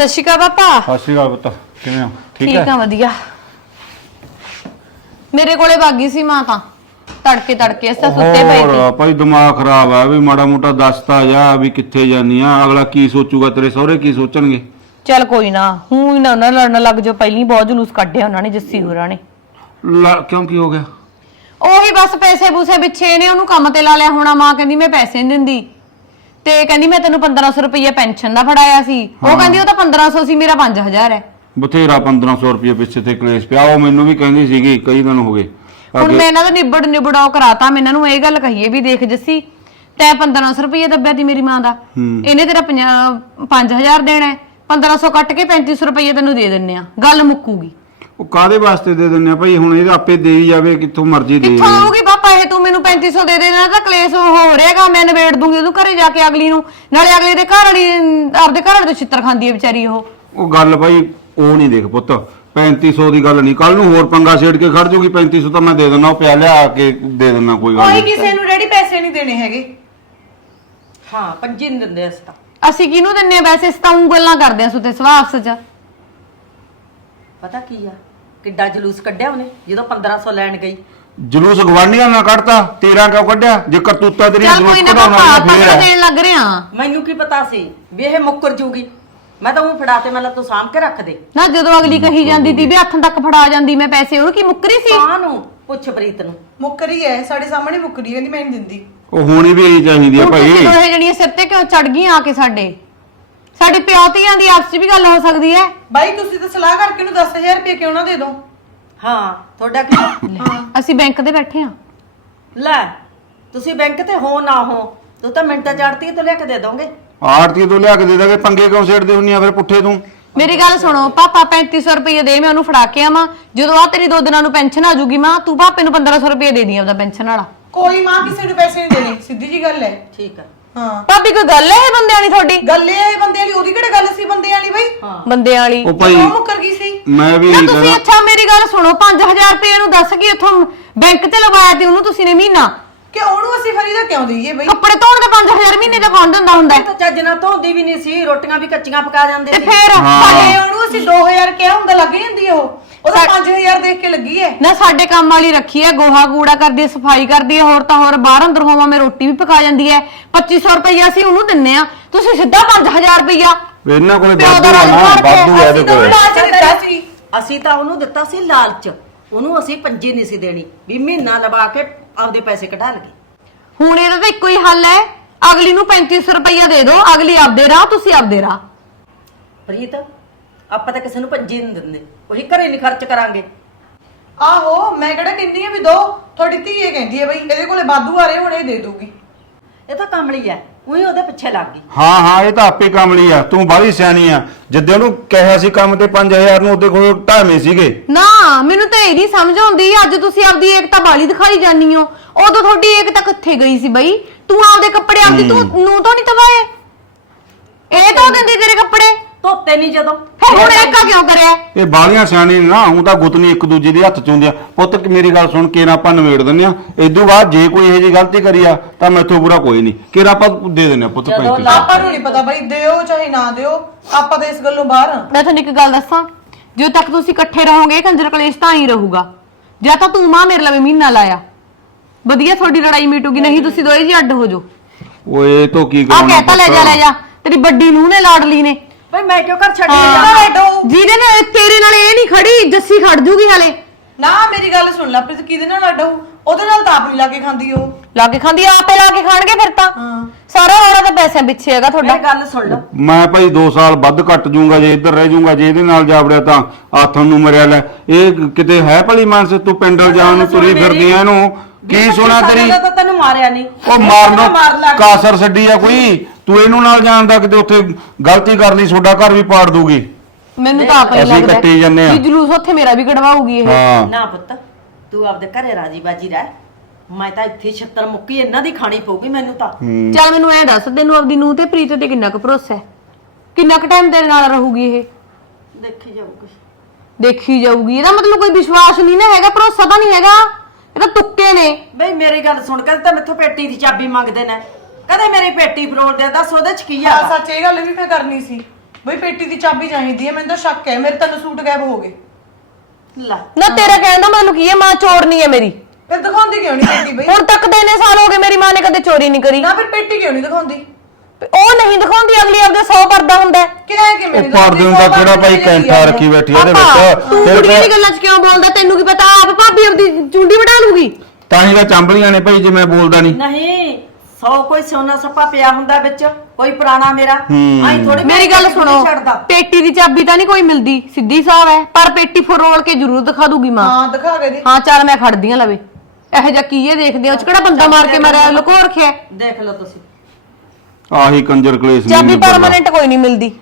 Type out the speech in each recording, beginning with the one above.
ਸਤਿ ਸ਼੍ਰੀ ਅਕਾਲ ਪਾਪਾ। ਸਤਿ ਸ਼੍ਰੀ ਅਕਾਲ ਪੁੱਤ ਕਿਵੇਂ ਹੋ? ਠੀਕ ਆ ਵਧੀਆ। ਮੇਰੇ ਕੋਲੇ ਬਾਗੀ ਸੀ ਮਾਂ ਤਾਂ ਤੜਕੇ ਤੜਕੇ ਅਸਾਂ ਸੁੱਤੇ ਪਏ ਸੀ। ਹੋਰ ਭਾਈ ਦਿਮਾਗ ਖਰਾਬ ਆ ਵੀ ਮਾੜਾ ਮੋਟਾ ਦੱਸਤਾ ਜਾ ਵੀ ਕਿੱਥੇ ਜਾਨੀ ਆ ਅਗਲਾ ਕੀ ਸੋਚੂਗਾ ਤੇਰੇ ਸਹੁਰੇ ਕੀ ਸੋਚਣਗੇ? ਚੱਲ ਕੋਈ ਨਾ ਹੂੰ ਹੀ ਨਾ ਉਹਨਾਂ ਨਾਲ ਲੜਨ ਲੱਗ ਜੋ ਪਹਿਲੀ ਬਹੁਤ ਜਲੂਸ ਕੱਢਿਆ ਉਹਨਾਂ ਨੇ ਜੱਸੀ ਹੋਰਾਂ ਨੇ। ਲ- ਕਿਉਂ ਕੀ ਹੋ ਗਿਆ? ਉਹੀ ਬਸ ਪੈਸੇ ਪੂਸੇ ਪਿੱਛੇ ਨੇ ਉਹਨੂੰ ਕੰਮ ਤੇ ਲਾ ਲਿਆ ਹੋਣਾ ਮਾਂ ਕਹਿੰਦੀ ਮੈਂ ਪੈਸੇ ਨਹੀਂ ਦਿੰਦੀ। ਤੇ ਕਹਿੰਦੀ ਮੈਂ ਤੈਨੂੰ 1500 ਰੁਪਏ ਪੈਨਸ਼ਨ ਦਾ ਫੜਾਇਆ ਸੀ। ਉਹ ਕਹਿੰਦੀ ਉਹ ਤਾਂ 1500 ਸੀ ਮੇਰਾ 5000 ਹੈ। ਬਥੇਰਾ 1500 ਰੁਪਏ ਪਿੱਛੇ ਤੇ ਕਲੇਸ਼ ਪਿਆ। ਉਹ ਮੈਨੂੰ ਵੀ ਕਹਿੰਦੀ ਸੀਗੀ ਕਈ ਦਿਨ ਹੋ ਗਏ। ਹੁਣ ਮੈਂ ਇਹਨਾਂ ਦਾ ਨਿਬੜ ਨਿਬੜਾਓ ਕਰਾਤਾ ਮੈਂ ਇਹਨਾਂ ਨੂੰ ਇਹ ਗੱਲ ਕਹੀਏ ਵੀ ਦੇਖ ਜੱਸੀ ਤੈ 1500 ਰੁਪਏ ਦੱਬਿਆ ਤੀ ਮੇਰੀ ਮਾਂ ਦਾ। ਇਹਨੇ ਤੇਰਾ 5000 ਦੇਣਾ ਹੈ। 1500 ਕੱਟ ਕੇ 3500 ਰੁਪਏ ਤੈਨੂੰ ਦੇ ਦਿੰਨੇ ਆ ਗੱਲ ਮੁੱਕੂਗੀ। ਉਹ ਕਾਦੇ ਵਾਸਤੇ ਦੇ ਦਿੰਨੇ ਆ ਭਾਈ? ਹੁਣ ਇਹ ਆਪੇ ਦੇ ਹੀ ਜਾਵੇ ਕਿੱਥੋਂ ਮਰਜ਼ੀ ਦੇ ਕਿੱਥੋਂ ਆਊਗੀ ਇਹ ਤੂੰ ਮੈਨੂੰ 3500 ਦੇ ਦੇਣਾ ਤਾਂ ਕਲੇਸ਼ ਹੋ ਰਿਹਾਗਾ ਮੈਂ ਨਿਬੇੜ ਦੂੰਗੀ ਉਹਨੂੰ ਘਰੇ ਜਾ ਕੇ ਅਗਲੀ ਨੂੰ। ਨਾਲੇ ਅਗਲੇ ਦੇ ਘਰ ਵਾਲੀ ਆਪਦੇ ਘਰ ਵਾਲੇ ਤੋਂ ਛਿੱਤਰ ਖਾਂਦੀ ਹੈ ਵਿਚਾਰੀ ਉਹ। ਉਹ ਗੱਲ ਭਾਈ ਉਹ ਨਹੀਂ ਦੇਖ ਪੁੱਤ। 3500 ਦੀ ਗੱਲ ਨਹੀਂ ਕੱਲ ਨੂੰ ਹੋਰ ਪੰਗਾ ਛੇੜ ਕੇ ਖੜ ਜੂਗੀ 3500 ਤਾਂ ਮੈਂ ਦੇ ਦਿੰਦਾ ਉਹ ਪਿਆ ਲਿਆ ਕੇ ਦੇ ਦਿੰਦਾ ਕੋਈ ਗੱਲ ਕੋਈ ਨਹੀਂ। ਕਿਸੇ ਨੂੰ ਰੈਡੀ ਪੈਸੇ ਨਹੀਂ ਦੇਣੇ ਹੈਗੇ। ਹਾਂ ਪੰਜੀ ਨਹੀਂ ਦਿੰਦੇ ਅਸੀਂ ਤਾਂ। ਅਸੀਂ ਕਿਹਨੂੰ ਦਿੰਨੇ ਆ ਵੈਸੇ ਸਤਾਉਂ ਗੱਲਾਂ ਕਰਦੇ ਆ ਸੁਤੇ ਸਵਾਸ ਚ। ਪਤਾ ਕੀ ਆ? ਕਿੱਡਾ ਜਲੂਸ ਕੱਢਿਆ ਉਹਨੇ ਜਦੋਂ 1500 ਲੈਣ ਗਈ। ਜਲੂਸ ਗਵਾਂਢੀਆਂ ਨਾਲ ਕੱਢਤਾ 13 ਕਿਉਂ ਕੱਢਿਆ? ਜੇ ਕਰਤੂਤਾ ਤੇਰੀ ਚੱਲ ਜਲੂਸ ਨਾ ਕਢਾਉਣ ਪਾਪਾ ਵਾਲੀ ਆਪਾਂ ਫੇਰ ਕਿਹੜਾ ਹੈ। ਦੇਣ ਲੱਗ ਰਹੇ ਆ ਮੈਨੂੰ ਕੀ ਪਤਾ ਸੀ ਵੀ ਇਹ ਮੁੱਕਰ ਜੂਗੀ? ਮੈਂ ਤਾਂ ਉਹ ਫੜਾ ਤੇ ਮੈਂ ਲਾ ਤੂੰ ਸਾਂਭ ਕੇ ਰੱਖ ਦੇ। ਨਾ ਜਦੋਂ ਅਗਲੀ ਕਹੀ ਜਾਂਦੀ ਤੀ ਵੀ ਹੱਥਾਂ ਤੱਕ ਫੜਾ ਜਾਂਦੀ ਮੈਂ ਪੈਸੇ ਉਹਨੂੰ ਕੀ ਮੁੱਕਰੀ ਸੀ? ਕਾਂ ਨੂੰ ਪੁੱਛ ਪ੍ਰੀਤ ਨੂੰ। ਮੁੱਕਰੀ ਹੈ ਸਾਡੇ ਸਾਹਮਣੇ ਮੁੱਕਰੀ ਕਹਿੰਦੀ ਮੈਂ ਨਹੀਂ ਦਿੰਦੀ। ਉਹ ਹੋਣੀ ਵੀ ਇਹੀ ਚਾਹੀਦੀ ਆ ਹੁਣ ਭਾਈ। ਤੁਸੀਂ ਦੋਹੇ ਜਣੀਆਂ ਸਿਰ ਤੇ ਕਿਉਂ ਚੜ ਗਈਆਂ ਆ ਕੇ ਸਾਡੇ? ਸਾਡੇ ਪਿਓ ਧੀਆਂ ਦੀ ਆਪਸ 'ਚ ਵੀ ਗੱਲ ਹੋ ਸਕਦੀ ਹੈ ਬਾਈ ਤੁਸੀਂ ਤਾਂ ਸਲਾਹ ਕਰਕੇ ਉਹਨੂੰ 10000 ਰੁਪਏ ਕਿਉਂ ਨਾ ਦੇ ਦੋ? ਹਾਂ ਤੁਹਾਡਾ ਕੀ ਅਸੀਂ ਬੈਂਕ ਤੇ ਬੈਠੇ ਆ ਲੈ ਤੁਸੀਂ ਬੈਂਕ ਤੇ ਹੋ ਨਾ ਹੋ ਤੂੰ ਤਾਂ ਮਿੰਟਾਂ ਚੜਤੀ ਤੋਂ ਲੈ ਕੇ ਦੇ ਦੋਗੇ। ਆਰਤੀ ਤੋਂ ਲਿਆ ਕੇ ਦੇ ਦਾਂਗੇ ਪੰਗੇ ਕਿਉਂ ਛੇੜਦੇ ਹੁੰਨੀ ਆ ਫਿਰ ਪੁੱਠੇ ਤੂੰ? ਮੇਰੀ ਗੱਲ ਸੁਣੋ ਪਾਪਾ 3500 ਰੁਪਏ ਦੇ ਮੈਂ ਉਹਨੂੰ ਫੜਾ ਕੇ ਆਵਾਂ। ਜਦੋਂ ਆ ਤੇਰੀ ਦੋ ਦਿਨਾਂ ਨੂੰ ਪੈਨਸ਼ਨ ਆ ਜੂਗੀ ਮਾਂ ਤੂੰ ਪਾਪੇ ਨੂੰ 1500 ਰੁਪਏ ਦੇ ਦੀ ਆਪਦਾ ਪੈਨਸ਼ਨ ਵਾਲਾ। ਕੋਈ ਮਾਂ ਕਿਸੇ ਨੂੰ ਪੈਸੇ ਨਹੀਂ ਦੇਣੇ ਸਿੱਧੀ ਜੀ ਗੱਲ ਹੈ। ਠੀਕ ਆ ਹਾਂ। ਭਾਬੀ ਕੋਈ ਗੱਲ ਹੈ ਇਹ ਬੰਦਿਆਂ ਦੀ ਤੁਹਾਡੀ? ਗੱਲ ਇਹ ਹੈ ਬੰਦੇ ਵਾਲੀ ਉਹਦੀ ਕਿਹੜਾ ਗੱਲ ਸੀ ਬੰਦੇ ਵਾਲੀ ਬਾਈ? ਹਾਂ। ਬੰਦਿਆਂ ਵਾਲੀ। ਉਹ ਭਾਈ ਉਹ ਮੁੱਕਰ ਗਈ ਸੀ? ਮੈਂ ਵੀ ਨਾ ਤੁਸੀਂ ਅੱਛਾ ਮੇਰੀ ਗੱਲ ਸੁਣੋ 5000 ਰੁਪਏ ਨੂੰ ਦੱਸ ਕੇ ਉੱਥੋਂ ਬੈਂਕ ਤੇ ਲਵਾਇਆ ਤੇ ਉਹਨੂੰ ਤੁਸੀਂ ਨੇ ਮਹੀਨਾ। ਕਿ ਉਹਨੂੰ ਅਸੀਂ ਫਰੀਦਾ ਕਿਉਂ ਦਈਏ ਬਾਈ? ਕੱਪੜੇ ਧੋਣ ਦਾ 5000 ਮਹੀਨੇ ਦਾ ਕੌਣ ਦਿੰਦਾ ਹੁੰਦਾ ਹੈ? ਤਾਂ ਚੱਜ ਨਾਲ ਧੋਂਦੀ ਵੀ ਨਹੀਂ ਸੀ ਰੋਟੀਆਂ ਵੀ ਕੱਚੀਆਂ ਪਕਾ ਜਾਂਦੇ ਤੇ ਸੀ। ਫੇਰ ਹਾਂ। ਸਾਡੇ ਉਹਨੂੰ ਅਸੀਂ 2000 ਕਿਹਾ ਹੁੰਦਾ ਲੱਗ ਜਾਂਦੀ ਆ ਉਹ। ਉਹਦਾ 5000 ਦੇਖ ਕੇ ਲੱਗੀ ਹੈ ਨਾ ਸਾਡੇ ਕੰਮ ਵਾਲੀ ਰੱਖੀ ਹੈ ਗੋਹਾ ਕੂੜਾ ਕਰਦੀ ਹੈ ਸਫ਼ਾਈ ਕਰਦੀ ਹੈ ਹੋਰ ਤਾਂ ਹੋਰ ਬਾਹਰ ਅੰਦਰ ਹੋਵਾਂ ਮੈਂ ਰੋਟੀ ਵੀ ਪਕਾ ਜਾਂਦੀ ਹੈ 2500 ਰੁਪਈਆ ਅਸੀਂ ਉਹਨੂੰ ਦਿੰਨੇ ਆ। ਤੁਸੀਂ ਸਿੱਧਾ 5000 ਰੁਪਈਆ। ਇਹਨਾਂ ਕੋਲੇ ਪਿਓ ਦਾ ਵਾਧੂ ਆ ਨਾ ਰਾਜ ਵਾਧੂ ਆ ਇਹਦੇ ਅਸੀਂ ਤਾਂ ਕੋਲੇ। ਲਾਲਚ ਦਿੱਤਾ ਸੀ। ਅਸੀਂ ਤਾਂ ਉਹਨੂੰ ਦਿੱਤਾ ਸੀ ਲਾਲਚ। ਉਹਨੂੰ ਅਸੀਂ ਪੰਜੀ ਨਹੀਂ ਸੀ ਦੇਣੀ। ਵੀ ਮਹੀਨਾ ਲਵਾ ਕੇ ਆਪਦੇ ਪੈਸੇ ਕਢਾ ਲਗੇ। ਹੁਣ ਇਹਦਾ ਤਾਂ ਇੱਕੋ ਹੀ ਹੱਲ ਹੈ। ਅਗਲੀ ਨੂੰ 3500 ਰੁਪਈਆ ਦੇ ਦਿਓ। ਅਗਲੀ ਆਪਦੇ ਰਾਹ ਤੁਸੀਂ ਆਪਦੇ ਰਾਹ। ਪ੍ਰੀਤ ਆਪਾਂ ਤਾਂ ਕਿਸੇ ਨੂੰ ਪੰਜੀ ਨਹੀਂ ਦਿੰਦੇ। ਉਹੀ ਘਰੇ ਨਹੀਂ ਖਰਚ ਕਰਾਂਗੇ। ਆਹੋ ਮੈਂ ਕਿਹੜਾ ਕਹਿੰਦੀ ਆ ਵੀ ਦੋ। ਤੁਹਾਡੀ ਧੀ ਇਹ ਕਹਿੰਦੀ ਹੈ ਬਾਈ ਇਹਦੇ ਕੋਲੇ ਬਾਦੂ ਆ ਰਹੇ ਹੁਣ ਇਹ ਦੇ ਦੂਗੀ ਇਹ ਤਾਂ ਕਮਲੀ ਐ ਉਹੀ ਉਹਦੇ ਪਿੱਛੇ ਲੱਗ ਗਈ। ਹਾਂ ਹਾਂ ਇਹ ਤਾਂ ਆਪੇ ਕਮਲੀ ਆ। ਤੂੰ ਬਾਹਲੀ ਸਿਆਣੀ ਆ। ਜਿੱਦੇ ਉਹਨੂੰ ਕਿਹਾ ਸੀ ਕੰਮ ਤੇ 5000 ਨੂੰ ਉਹਦੇ ਕੋਲ ਢਾਵੇਂ ਸੀਗੇ। ਨਾ ਮੈਨੂੰ ਤਾਂ ਇਹ ਨਹੀਂ ਸਮਝ ਆਉਂਦੀ। ਅੱਜ ਤੁਸੀਂ ਆਪਦੀ ਏਕਤਾ ਬਾਲੀ ਦਿਖਾਈ ਜਾਨੀ ਹੋ। ਉਦੋਂ ਤੁਹਾਡੀ ਏਕਤਾ ਕਿੱਥੇ ਗਈ ਸੀ ਬਈ? ਤੂੰ ਆਪਦੇ ਕੱਪੜੇ ਆਪਦੀ ਤੂੰ ਨੂੰ ਤੋਂ ਨਹੀਂ ਤਵਾਏ ਇਹ ਤਾਂ ਦਿੰਦੀ ਤੇਰੇ ਕੱਪੜੇ। ਧੋਤੇ ਨਹੀਂ ਜਦੋਂ। ਫਿਰ ਹੁਣ ਏਕਾ ਕਿਉਂ ਕਰਿਆ? ਇਹ ਬਾਲੀਆਂ ਸਿਆਣੀ ਨੇ ਨਾ ਹੁਣ ਤਾਂ ਗੁੱਤਨੀ ਇੱਕ ਦੂਜੇ ਦੇ ਹੱਥ ਚ ਹੁੰਦੀ ਆ ਪੁੱਤ ਕਿ ਮੇਰੀ ਗੱਲ ਸੁਣ ਕੇ ਨਾ ਆਪਾਂ ਨਵੇੜ ਦਿੰਦੇ ਆ ਇਦੋਂ ਬਾਅਦ ਜੇ ਕੋਈ ਇਹੋ ਜਿਹੀ ਗਲਤੀ ਕਰੀ ਆ ਤਾਂ ਮੈਥੋਂ ਬੁਰਾ ਕੋਈ ਨਹੀਂ ਕਿਰਾ ਆਪਾਂ ਦੇ ਦਿੰਦੇ ਆ ਪੁੱਤ ਜਦੋਂ 35 ਲਾ- ਆਪਾਂ ਨੂੰ ਨਹੀਂ ਪਤਾ ਬਾਈ ਦਿਓ ਚਾਹੇ ਨਾ ਦਿਓ ਆਪਾਂ ਤਾਂ ਇਸ ਗੱਲੋਂ ਬਾਹਰ ਆ ਮੈਂ ਤੁਹਾਨੂੰ ਇੱਕ ਗੱਲ ਦੱਸਾਂ ਜਦੋਂ ਤੱਕ ਤੁਸੀਂ ਇਕੱਠੇ ਰਹੋਗੇ ਇਹ ਕੰਜਰ ਕਲੇਸ਼ ਤਾਂ ਹੀ ਰਹੂਗਾ। ਜਾਂ ਤਾਂ ਤੂੰ ਮਾਂ ਮੇਰੇ ਲਈ ਮਹੀਨਾ ਲਾਇਆ। ਵਧੀਆ ਤੁਹਾਡੀ ਲੜਾਈ ਮੀਟੂਗੀ ਨਹੀਂ ਤੁਸੀਂ ਦੋਏ ਜੀ ਅੱਡ ਹੋ ਜਾਓ। ਓਏ ਤੋਂ ਕੀ ਆ ਕਰਾਉਣਾ ਕਹਿਤਾ ਲੈ ਜਾ ਲੈ ਜਾ ਤੇਰੀ ਵੱਡੀ ਨੂੰਹ ਨੇ ਲਾਡਲੀ ਨੇ। ਭਈ ਮੈਂ ਕਿਉਂ ਘਰ ਛੱਡੀ ਹਾਂ। ਜਾਵਾਂ? ਜਿਹਦੇ ਨਾਲ ਤੇਰੇ ਨਾਲ ਇਹ ਨਹੀਂ ਖੜੀ ਜੱਸੀ ਖੜ ਜੂਗੀ ਹਲੇ। ਨਾ ਮੇਰੀ ਗੱਲ ਸੁਣ ਲੈ ਪ੍ਰੀਤ ਕਿਹਦੇ ਨਾਲ ਹੋਊ? ਉਹਦੇ ਨਾਲ ਤਾਂ ਆਪ ਨਹੀਂ ਲਾ ਕੇ ਖਾਂਦੀ ਉਹ। ਲਾ ਕੇ ਖਾਂਦੀ ਆ, ਆਪੇ ਲਾ ਕੇ ਖਾਣਗੇ ਫਿਰ ਤਾਂ। ਸਾਰਾ ਰੌਲਾ ਤਾਂ ਪੈਸਿਆਂ ਪਿੱਛੇ ਹੈਗਾ ਤੁਹਾਡਾ। ਮੇਰੀ ਗੱਲ ਸੁਣ ਲਓ ਮੈਂ ਭਾਈ 2 ਸਾਲ ਵੱਧ ਕੱਟ ਜੂੰਗਾ ਜੇ ਇੱਧਰ ਰਹਿ ਜੂੰਗਾ ਜੇ ਇਹਦੇ ਨਾਲ ਜਾਵੜਿਆ ਤਾਂ ਆਥਣ ਨੂੰ ਮਰਿਆ ਲੈ। ਇਹ ਕਿਤੇ ਹੈ ਭਲੀ ਮਾਨਸ ਤੂੰ ਪਿੰਡਲ ਜਾਣ ਨੂੰ ਤੁਰੀ ਫਿਰਦੀ ਐ ਇਹਨੂੰ? ਕੀ ਸੁਣਾ ਤੇਰੀ? ਤਾਂ ਤੈਨੂੰ ਮਾਰਿਆ ਨਹੀਂ ਉਹ ਮਾਰਨੋਂ ਮਾਰ। ਕਾਸਰ ਛੱਡੀ ਆ ਕੋਈ। ਤੂੰ ਇਹਨੂੰ ਨਾਲ ਜਾਣਦਾ ਕਿਤੇ ਉੱਥੇ ਗਲਤੀ ਕਰ ਲਈ ਤੁਹਾਡਾ ਘਰ ਵੀ ਪਾੜ ਦੂਗੀ। ਮੈਨੂੰ ਤਾਂ ਆਪੇ ਅਸੀਂ ਲੱਗਦਾ। ਕੱਟੀ ਜਾਂਦੇ ਆ। ਵੀ ਜਲੂਸ ਉੱਥੇ ਮੇਰਾ ਵੀ ਕਢਵਾਉਗੀ ਇਹ। ਹਾਂ। ਨਾ ਪੁੱਤ ਤੂੰ ਆਪਦੇ ਘਰੇ ਰਾਜੀ ਬਾਜੀ ਰਹਿ। ਮੈਂ ਤਾਂ ਇੱਥੇ ਛੱਤਰ ਮੁੱਕੀ ਇਹਨਾਂ ਦੀ ਖਾਣੀ ਪਊਗੀ ਮੈਨੂੰ ਤਾਂ। ਹੂੰ। ਚੱਲ ਮੈਨੂੰ ਐ ਦੱਸ ਤੈਨੂੰ ਆਪਦੀ ਨੂੰਹ ਤੇ ਪ੍ਰੀਤ ਤੇ ਕਿੰਨਾ ਕੁ ਭਰੋਸਾ ਹੈ? ਕਿੰਨਾ ਕੁ ਟਾਈਮ ਤੇਰੇ ਨਾਲ ਰਹੂਗੀ ਇਹ? ਦੇਖੀ ਜਾਊ ਕੁਛ। ਦੇਖੀ ਜਾਊਗੀ। ਇਹਦਾ ਮਤਲਬ ਕੋਈ ਵਿਸ਼ਵਾਸ ਨਹੀਂ ਨਾ ਹੈਗਾ ਭਰੋਸਾ ਤਾਂ ਨਹੀਂ ਹੈਗਾ। ਇਹ ਤਾਂ ਤੁੱਕੇ ਨੇ। ਬਈ ਮੇਰੀ ਗੱਲ ਸੁਣ ਕੇ ਤਾਂ ਮੈਥੋਂ ਪੇਟੀ ਦੀ ਚਾਬੀ ਮੰਗਦੇ ਨੇ। ਕਦੇ ਮੇਰੀ ਪੇਟੀ ਫਰੋਲ ਦੇ ਦੱਸ ਉਹਦੇ ਚ ਕੀ ਆ? ਆ ਸੱਚ ਇਹ ਗੱਲ ਵੀ ਮੈਂ ਕਰਨੀ ਸੀ। ਬਈ ਪੇਟੀ ਦੀ ਚਾਬੀ ਚਾਹੀਦੀ ਹੈ ਮੈਨੂੰ ਤਾਂ ਸ਼ੱਕ ਹੈ ਮੇਰੇ ਤਾਂ ਸੂਟ ਗਾਇਬ ਹੋ ਗਏ। ਲੈ। ਨਾ ਤੇਰਾ ਕਹਿਣ ਦਾ ਮੈਨੂੰ ਕੀ ਹੈ ਮਾਂ ਚੋਰਨੀ ਹੈ ਮੇਰੀ। ਫਿਰ ਦਿਖਾਉਂਦੀ ਕਿਉਂ ਨਹੀਂ ਪੇਟੀ ਬਈ? ਹੁਣ ਤੱਕ ਦੇ ਸਾਲ ਹੋ ਗਏ ਮੇਰੀ ਮਾਂ ਨੇ ਕਦੇ ਚੋਰੀ ਨਹੀਂ ਕਰੀ। ਨਾ ਫਿਰ ਪੇਟੀ ਕਿਉਂ ਨਹੀਂ ਦਿਖਾਉਂਦੀ? ਉਹ ਨਹੀਂ ਦਿਖਾਉਂਦੀ ਅਗਲੀ ਆਪਦੇ 100 ਪਰਦਾ ਹੁੰਦਾ ਹੈ। ਕਿਹਾ ਕਿ ਉਹ ਪਰਦੇ ਨੂੰ ਤਾਂ ਕਿਹੜਾ ਭਾਈ ਕੈਂਠਾ ਰੱਖੀ ਬੈਠੀ ਉਹਦੇ ਵਿੱਚ? ਤੂੰ ਤੇਰੇ ਕੁੜੀਆਂ ਦੀ ਗੱਲਾਂ 'ਚ ਕਿਉਂ ਬੋਲਦਾ? ਤੈਨੂੰ ਕੀ ਪਤਾ ਆਪ ਭਾਬੀ ਆਪਦੀ ਚੁੰਡੀ ਵਡਾ ਲੂਗੀ ਤਾਂ ਹੀ ਤਾਂ ਚਾਂਬਲੀਆਂ ਨੇ ਭਾਈ ਜੇ ਮੈਂ ਬੋਲਦਾ ਨਹੀਂ। ਨਹੀਂ ਸੌ ਕੋਈ ਸੋਨਾ ਸੱਪਾ ਪਿਆ ਹੁੰਦਾ ਵਿੱਚ ਕੋਈ ਪੁਰਾਣਾ ਮੇਰਾ। ਹੂੰ। ਆਈ ਥੋੜੀ ਮੇਰੀ ਗੱਲ ਸੁਣੋ ਪੇਟੀ ਦੀ ਚਾਬੀ ਤਾਂ ਨਹੀਂ ਕੋਈ ਮਿਲਦੀ ਸਿੱਧੀ ਸਾਹ ਹੈ ਪਰ ਪੇਟੀ ਫਰੋਲ ਕੇ ਜ਼ਰੂਰ ਦਿਖਾ ਦੂਗੀ ਮਾਂ। ਹਾਂ ਦਿਖਾ ਕੇ ਦੇ। ਹਾਂ ਚੱਲ ਮੈਂ ਖੜਦੀਆਂ ਲਵੇ। ਇਹੋ ਜਿਹਾ ਕੀ ਇਹ ਦੇਖਦੇ ਹੋ? ਉਹ 'ਚ ਕਿਹੜਾ ਬੰਦਾ ਮਾਰ ਕੇ ਮਾਰਿਆ ਲੁਕੋ ਰੱਖਿਆ ਦੇਖ ਲਓ ਤੁਸੀਂ। ਆਹੀ ਕੰਜਰ ਕਲੇਸ਼ ਨਹੀਂ ਚਾਬੀ ਨਿਬੜਦਾ। ਪਰਮਾਨੈਂਟ ਕੋਈ ਨਹੀਂ ਮਿਲਦੀ।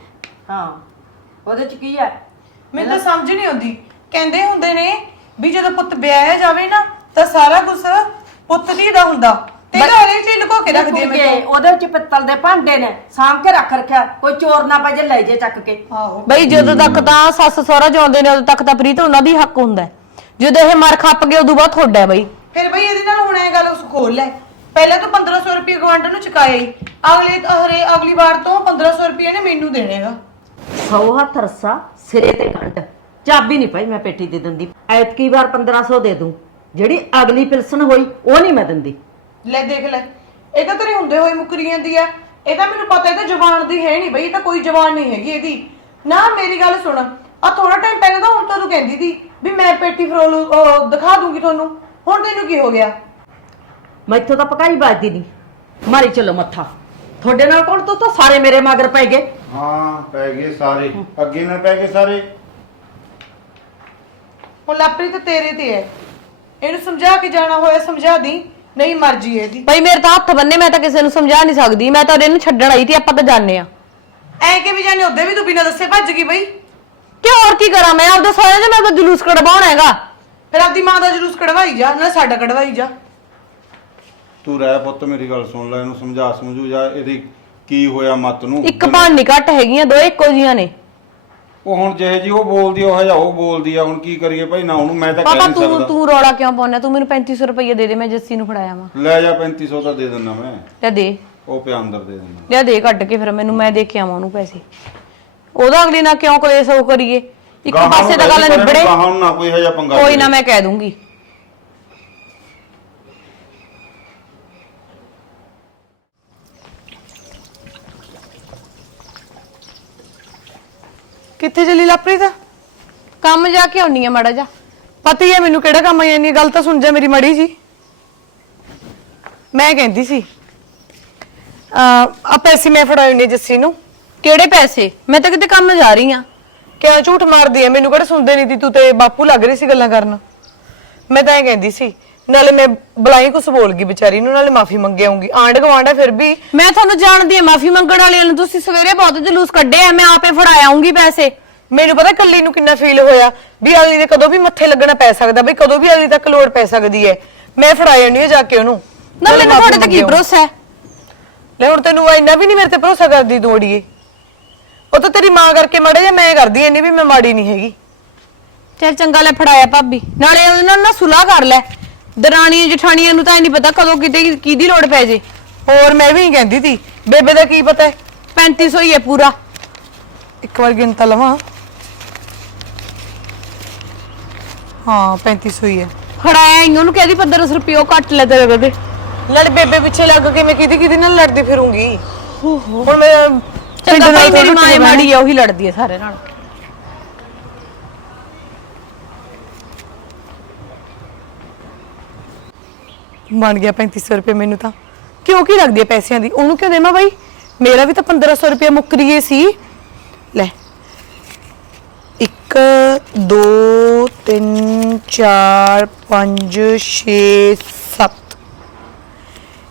ਹਾਂ ਉਹਦੇ ਚ ਕੀ ਹੈ? ਮੈਨੂੰ ਤਾਂ ਸਮਝ ਨਹੀਂ ਆਉਂਦੀ। ਕਹਿੰਦੇ ਹੁੰਦੇ ਨੇ ਵੀ ਜਦੋਂ ਪੁੱਤ ਵਿਆਹਿਆ ਜਾਵੇ ਨਾ ਤਾਂ ਸਾਰਾ ਕੁਝ ਪੁੱਤ ਦੀ ਦਾ ਹੁੰਦਾ। ਤੇ ਇਹਦਾ ਹਰੇਕ ਚੀਜ਼ ਲੁਕੋ ਕੇ ਰੱਖਦੀ ਹੈ ਕੁੜੀਏ, ਮੈਨੂੰ ਉਹਦੇ ਵਿੱਚ ਪਿੱਤਲ ਦੇ ਭਾਂਡੇ ਨੇ ਸਾਂਭ ਕੇ ਰੱਖ ਰੱਖਿਆ ਕੋਈ ਚੋਰ ਨਾ ਪੈ ਜੇ ਲੈ ਜੇ ਚੱਕ ਕੇ। ਆਹੋ। ਬਈ ਜਦੋਂ ਤੱਕ ਤਾਂ ਸੱਸ ਸਹੁਰਾ ਜਿਉਂਦੇ ਨੇ ਉਦੋਂ ਤੱਕ ਤਾਂ ਪ੍ਰੀਤ ਉਹਨਾਂ ਦੀ ਹੱਕ ਹੁੰਦਾ ਹੈ। ਜਦੋਂ ਇਹ ਮਰ ਖੱਪ ਗਏ ਉਦੋਂ ਬਾਅਦ ਤੁਹਾਡਾ ਹੈ ਬਈ। ਫਿਰ ਬਈ ਇਹਦੇ ਨਾਲ ਹੁਣ ਇਹ ਗੱਲ ਉਸ ਖੋਲ ਲੈ। ਪਹਿਲਾਂ ਤਾਂ 1500 ਰੁਪਏ ਗਵਾਂਢਣ ਨੂੰ ਚੁਕਾਇਆ ਹੀ ਅਗਲੇ ਹਰੇ ਅਗਲੀ ਵਾਰ ਤੋਂ 1500 ਰੁਪਏ ਨੇ ਮੈਨੂੰ ਦੇਣੇਗਾ ਸੌ ਹੱਥ ਰੱਸਾ ਸਿਰੇ ਤੇ ਗੰਢ। ਚਾਬੀ ਨਹੀਂ ਭਾਈ ਮੈਂ ਪੇਟੀ ਦੇ ਦਿੰਦੀ। ਐਤਕੀ ਵਾਰ 1500 ਦੇ ਦੂੰ। ਜਿਹੜੀ ਅਗਲੀ ਪਿਲਸਣ ਹੋਈ ਉਹ ਨਹੀਂ ਮੈਂ ਦਿੰਦੀ। ਲੈ ਦੇਖ ਲੈ ਇਹ ਤਾਂ ਤੇਰੇ ਹੁੰਦੇ ਹੋਏ ਮੁਕਰੀ ਜਾਂਦੀ ਆ। ਇਹ ਤਾਂ ਮੈਨੂੰ ਪਤਾ ਇਹ ਤਾਂ ਜ਼ਬਾਨ ਦੀ ਹੈ ਨਹੀਂ ਬਈ ਇਹ ਤਾਂ ਕੋਈ ਜ਼ਬਾਨ ਨਹੀਂ ਹੈਗੀ ਇਹਦੀ। ਨਾ ਮੇਰੀ ਗੱਲ ਸੁਣ ਆ ਥੋੜਾ ਟਾਈਮ ਪਹਿਲਾਂ ਤਾਂ ਹੁਣ ਤਾਂ ਤੂੰ ਕਹਿੰਦੀ ਸੀ ਵੀ ਮੈਂ ਪੇਟੀ ਫਰੋਲ ਉਹ ਦਿਖਾ ਦੂੰਗੀ ਤੁਹਾਨੂੰ। ਹੁਣ ਤੈਨੂੰ ਕੀ ਹੋ ਗਿਆ? ਮੈਥੋਂ ਤਾਂ ਪਕਾਈ ਬਾਜਦੀ ਨਹੀਂ ਮਾਰੀ ਚਲੋ ਮੱਥਾ। ਤੁਹਾਡੇ ਨਾਲ ਕੋਣ ਤੋਂ ਤਾਂ ਸਾਰੇ ਮੇਰੇ ਮਗਰ ਪੈ ਗਏ। ਹਾਂ ਪੈ ਗਏ ਸਾਰੇ। ਅੱਗੇ ਨਾ ਪੈ ਗਏ ਸਾਰੇ। ਹੁਣ ਲਾਪਰੀ ਤਾਂ ਤੇਰੇ ਤੇ ਹੈ। ਇਹਨੂੰ ਸਮਝਾ ਕੇ ਜਾਣਾ ਹੋਇਆ ਸਮਝਾ ਦੀ। ਨਹੀਂ ਮਰਜ਼ੀ ਇਹਦੀ ਬਈ ਮੇਰੇ ਤਾਂ ਹੱਥ ਬੰਨੇ ਮੈਂ ਤਾਂ ਕਿਸੇ ਨੂੰ ਸਮਝਾ ਨਹੀਂ ਸਕਦੀ। ਮੈਂ ਤਾਂ ਇਹਨੂੰ ਛੱਡਣ ਆਈ ਸੀ ਆਪਾਂ ਤਾਂ ਜਾਣੇ ਆ ਐ ਕਿ ਵੀ ਜਾਣੇ ਉਹਦੇ ਵੀ ਤੂੰ ਬਿਨਾਂ ਦੱਸੇ ਭੱਜ ਗਈ ਬਈ। ਕਿ ਹੋਰ ਕੀ ਕਰਾਂ ਮੈਂ? ਆਪਦੇ ਸਹੁਰੇ ਦੇ ਮੈਂ ਤਾਂ ਜਲੂਸ ਕਢਵਾਉਣਾ ਹੈਗਾ। ਫਿਰ ਆਪਦੀ ਮਾਂ ਦਾ ਜਲੂਸ ਕਢਵਾਈ ਜਾ ਨਾ ਸਾਡਾ ਕਢਵਾਈ ਜਾ। ਤੂੰ ਰਹਿ ਪੁੱਤ ਮੇਰੀ ਗੱਲ ਸੁਣ ਲੈ ਇਹਨੂੰ ਸਮਝਾ ਸਮਝੂ ਜਾ ਇਹਦੀ ਕੀ ਹੋਇਆ ਮਤ ਨੂੰ? ਇੱਕ ਭਾਣ ਨਹੀਂ ਘੱਟ ਹੈਗੀਆਂ ਦੋ ਇੱਕੋ ਜੀਆਂ ਨੇ। ਉਹ ਹੁਣ ਜਿਹੇ ਜੀ ਉਹ ਬੋਲਦੀ ਉਹ ਹਜਾ ਉਹ ਬੋਲਦੀ ਆ ਹੁਣ ਕੀ ਕਰੀਏ ਭਾਈ ਨਾ ਉਹਨੂੰ ਮੈਂ ਤਾਂ ਕਹਿ ਪਾਪਾ ਨਹੀਂ ਤੂੰ ਸਕਦਾ। ਤੂੰ ਰੌਲਾ ਕਿਉਂ ਪਾਉਣਾ ਤੂੰ ਮੈਨੂੰ 3500 ਰੁਪਏ ਦੇ ਦੇ ਮੈਂ ਜੱਸੀ ਨੂੰ ਫੜਾਇਆ ਵਾ। ਲੈ ਜਾ 3500 ਦਾ ਦੇ ਦਿੰਦਾ ਮੈਂ। ਲੈ ਦੇ। ਉਹ ਪਿਆ ਅੰਦਰ ਦੇ ਦਿੰਦਾ। ਲੈ ਦੇ ਕੱਢ ਕੇ ਫਿਰ ਮੈਨੂੰ ਮੈਂ ਦੇ ਕੇ ਆਵਾਂ ਉਹਨੂੰ ਪੈਸੇ। ਉਹਦਾ ਅਗਲੀ ਨਾਲ ਕਿਉਂ ਕਲੇਸ਼ ਉਹ ਕਰੀਏ? ਇੱਕ ਗਾਹਾਂ ਪਾਸੇ ਤਾਂ ਗੱਲ ਕਹਿ ਦੇ, ਪਰ ਨਿਬੜੇ। ਗਾਹਾਂ ਨੂੰ ਨਾ ਕੋਈ ਹਜਾ ਪੰਗਾ ਕੋਈ ਦੇ। ਨਾ ਮੈਂ ਕਹਿ ਦੂੰਗੀ। ਕਿੱਥੇ ਚਲੀ ਲਾਪਰੀ ਤਾਂ ਕੰਮ ਜਾ ਕੇ ਆਉਣੀ ਆ ਮਾੜਾ ਜਾ ਪਤਾ ਹੀ ਹੈ ਮੈਨੂੰ ਕਿਹੜਾ ਕੰਮ ਆਈ ਨਹੀਂ ਗੱਲ ਤਾਂ ਸੁਣ ਜਾ ਮੇਰੀ ਮੜੀ ਜੀ। ਮੈਂ ਕਹਿੰਦੀ ਸੀ ਆ ਪੈਸੇ ਮੈਂ ਫੜਾਏ ਨੇ ਜੱਸੀ ਨੂੰ। ਕਿਹੜੇ ਪੈਸੇ? ਮੈਂ ਤਾਂ ਕਿਤੇ ਕੰਮ ਜਾ ਰਹੀ ਆ। ਕਿਉਂ ਝੂਠ ਮਾਰਦੀ ਐ? ਮੈਨੂੰ ਕਿਹੜਾ ਸੁਣਦੇ ਨਹੀਂ ਤੀ ਤੂੰ ਤੇ ਬਾਪੂ ਲੱਗ ਰਹੀ ਸੀ ਗੱਲਾਂ ਕਰਨ। ਮੈਂ ਤਾਂ ਇਹ ਕਹਿੰਦੀ ਸੀ ਨਾਲੇ ਮੈਂ ਬੁਲਾਈ ਕੁਛ ਬੋਲ ਗਈ ਵਿਚਾਰੀ ਨੂੰ ਨਾਲੇ ਮਾਫੀ ਮੰਗੇ ਆਉਂਗੀ। ਆਂਡ ਗਵਾਂਡਾ ਫਿਰ ਵੀ। ਮੈਂ ਤੁਹਾਨੂੰ ਜਾਣਦੀ ਆ ਮਾਫੀ ਮੰਗਣ ਵਾਲਿਆਂ ਨੂੰ ਤੁਸੀਂ ਸਵੇਰੇ ਬਹੁਤ ਜਲੂਸ ਕੱਢੇ ਆ ਮੈਂ ਆਪੇ ਫੜਾ ਆਉਂਗੀ ਪੈਸੇ। ਮੈਨੂੰ ਪਤਾ ਕੱਲੀ ਨੂੰ ਕਿੰਨਾ ਫੀਲ ਹੋਇਆ ਵੀ ਅਗਲੀ ਦੇ ਕਦੋਂ ਵੀ ਮੱਥੇ ਲੱਗਣਾ ਪੈ ਸਕਦਾ ਬਈ ਕਦੋਂ ਵੀ ਅਗਲੀ ਤੱਕ ਲੋੜ ਪੈ ਸਕਦੀ ਹੈ। ਮੈਂ ਫੜਾ ਜਾਣੀ ਜਾ ਕੇ ਉਹਨੂੰ। ਨਾ ਨਾਲੇ ਮੈਨੂੰ ਮਾਫ਼ੀ ਤੁਹਾਡੇ ਤੇ ਕੀ ਭਰੋਸਾ ਹੈ? ਲੈ ਹੁਣ ਤੈਨੂੰ ਇੰਨਾ ਵੀ ਨਹੀਂ ਮੇਰੇ ਤੇ ਭਰੋਸਾ ਕਰਦੀ ਤੂੰ ਅੜੀਏ। ਉਹ ਤਾਂ ਤੇਰੀ ਮਾਂ ਕਰਕੇ ਮਾੜੇ ਜਾਂ ਮੈਂ ਕਰਦੀ ਐ ਨਹੀਂ ਵੀ ਮੈਂ ਮਾੜੀ ਨਹੀਂ ਹੈਗੀ। ਚੱਲ ਚੰਗਾ ਲੈ ਫੜਾਇਆ ਭਾਬੀ। ਨਾਲੇ ਉਹਨਾਂ ਨਾਲ ਸੁਲਾਹ ਕਰ ਲੈ। ਦਰਾਣੀਆਂ ਜਠਾਣੀਆਂ ਨੂੰ ਤਾਂ ਇਹ ਨਹੀਂ ਪਤਾ ਕਦੋਂ ਕਿਤੇ ਕਿਹਦੀ ਲੋੜ ਪੈ ਜੇ। ਹੋਰ ਮੈਂ ਵੀ ਨਹੀਂ ਕਹਿੰਦੀ ਤੀ। ਬੇਬੇ ਦਾ ਕੀ ਪਤਾ ਹੈ? 3500 ਹੀ ਹੈ ਪੂਰਾ। ਇੱਕ ਵਾਰ ਗਿਣ ਤਾਂ ਲਵਾਂ। ਹਾਂ 3500 ਹੀ ਹੈ। ਫੜਾਇਆ ਹੀ ਉਹਨੂੰ ਕਹਦੀ 1500 ਰੁਪਏ ਉਹ ਕੱਟ ਲੈ ਤੇਰੇ ਕੋਲ। ਨਾਲੇ ਬੇਬੇ ਪਿੱਛੇ ਲੱਗ ਕੇ ਮੈਂ ਕਿਹਦੀ ਕਿਹਦੀ ਨਾਲ ਲੜਦੀ ਫਿਰੂੰਗੀ। ਹੁਣ ਮੈਂ ਚੰਗਾ ਭਾਈ ਮੇਰੀ ਮਾਂ। ਮਾੜੀ ਆ ਉਹੀ ਲੜਦੀ ਹੈ ਸਾਰੇ ਨਾਲ। ਬਣ ਗਿਆ 3500 ਰੁਪਏ ਮੈਨੂੰ ਤਾਂ। ਕਿਉਂ ਕੀ ਲੱਗਦੀ ਹੈ ਪੈਸਿਆਂ ਦੀ? ਉਹਨੂੰ ਕਿਉਂ ਦੇਵਾਂ ਬਾਈ? ਮੇਰਾ ਵੀ ਤਾਂ 1500 ਰੁਪਏ ਮੁੱਕਰੀਏ ਸੀ। ਲੈ। 1 2 3 4 5 6 7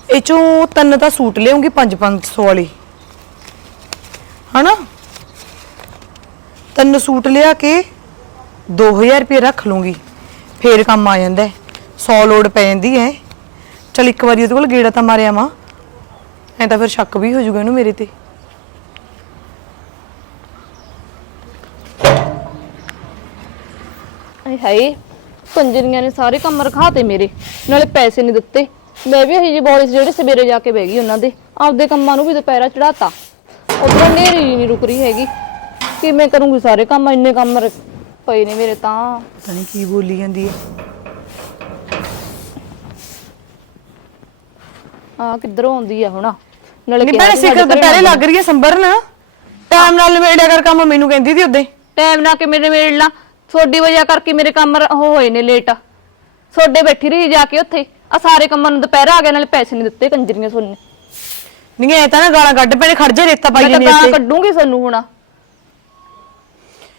ਇਹ ਚੋਂ ਤਿੰਨ ਤਾਂ ਸੂਟ ਲਿਆਉਂਗੀ 5 500 ਵਾਲੀ। ਹਨਾ? ਤਿੰਨ ਸੂਟ ਲਿਆ ਕੇ 2000 ਰੁਪਏ ਰੱਖ ਲੂੰਗੀ। ਫੇਰ ਕੰਮ ਆ ਜਾਂਦਾ। 100 ਲੋਡ ਪੈ ਜਾਂਦੀ ਹੈ ਚਲ ਇੱਕ ਵਾਰੀ ਉਹਦੇ ਕੋਲ ਗੇੜਾ ਤਾਂ ਮਾਰਿਆ ਮਾਂ ਐ ਤਾਂ ਫਿਰ ਸ਼ੱਕ ਵੀ ਹੋ ਜਾਊਗਾ ਇਹਨੂੰ ਮੇਰੇ ਤੇ। ਆਏ ਹਾਏ ਕੰਜਰੀਆਂ ਨੇ ਸਾਰੇ ਕੰਮ ਰਖਾਤੇ ਮੇਰੇ ਨਾਲੇ ਪੈਸੇ ਨਹੀਂ ਦਿੱਤੇ। ਮੈਂ ਵੀ ਇਹੀ ਜੀ ਬੋਲੀ ਜਿਹੜੇ ਸਵੇਰੇ ਜਾ ਕੇ ਬਹਿ ਗਈ ਉਹਨਾਂ ਦੇ ਆਪਦੇ ਕੰਮਾਂ ਨੂੰ ਵੀ ਦੁਪਹਿਰਾ ਚੜਾਤਾ ਉਧਰੋਂ ਨੇਰੀ ਨਹੀਂ ਰੁਕ ਰਹੀ ਹੈਗੀ। ਕਿਵੇਂ ਕਰੂੰਗੀ ਸਾਰੇ ਕੰਮ ਇੰਨੇ ਕੰਮ ਰ- ਪਏ ਨੇ ਮੇਰੇ ਤਾਂ। ਪਤਾ ਨਹੀਂ ਕੀ ਬੋਲੀ ਜਾਂਦੀ ਹੈ ਆ ਕਿੱਧਰੋਂ ਆਉਂਦੀ ਆ ਹੁਣ? ਨਾਲੇ ਨਹੀਂ ਕਿਹਾ ਭੈਣੇ ਸਿਖਰ ਦੁਪਹਿਰੇ ਲੱਗ ਰਹੀ ਹੈ ਸੰਭਰਨ ਟਾਈਮ ਨਾਲ ਨਿਬੇੜਿਆ ਕਰ ਕੰਮ ਮੈਨੂੰ ਕਹਿੰਦੀ ਸੀ ਉਹਦੇ ਟਾਈਮ ਨਾ ਕਿ ਮੇਰੇ ਮਿਲਣਾ ਤੁਹਾਡੀ ਵਜ੍ਹਾ ਕਰਕੇ ਮੇਰੇ ਕੰਮ ਰ- ਉਹ ਹੋਏ ਨੇ ਲੇਟ ਤੁਹਾਡੇ ਬੈਠੀ ਰਹੀ ਜਾ ਕੇ ਉੱਥੇ। ਆ ਸਾਰੇ ਕੰਮਾਂ ਨੂੰ ਦੁਪਹਿਰ ਆ ਗਿਆ ਨਾਲੇ ਪੈਸੇ ਨਹੀਂ ਦਿੱਤੇ ਕੰਜਰੀਆਂ ਸੁਣਨੇ ਨਹੀਂ ਐ ਤਾਂ ਨਾ ਗਾਲਾਂ ਕੱਢ ਪੈਣੇ ਖੜ ਜਾ ਰੇਤਾ ਪਾਈ ਮੈਂ ਤਾਂ ਜਾਂਦੀ ਗਾਲਾਂ ਇੱਥੇ। ਕੱਢੂੰਗੀ ਸਾਨੂੰ ਹੁਣ।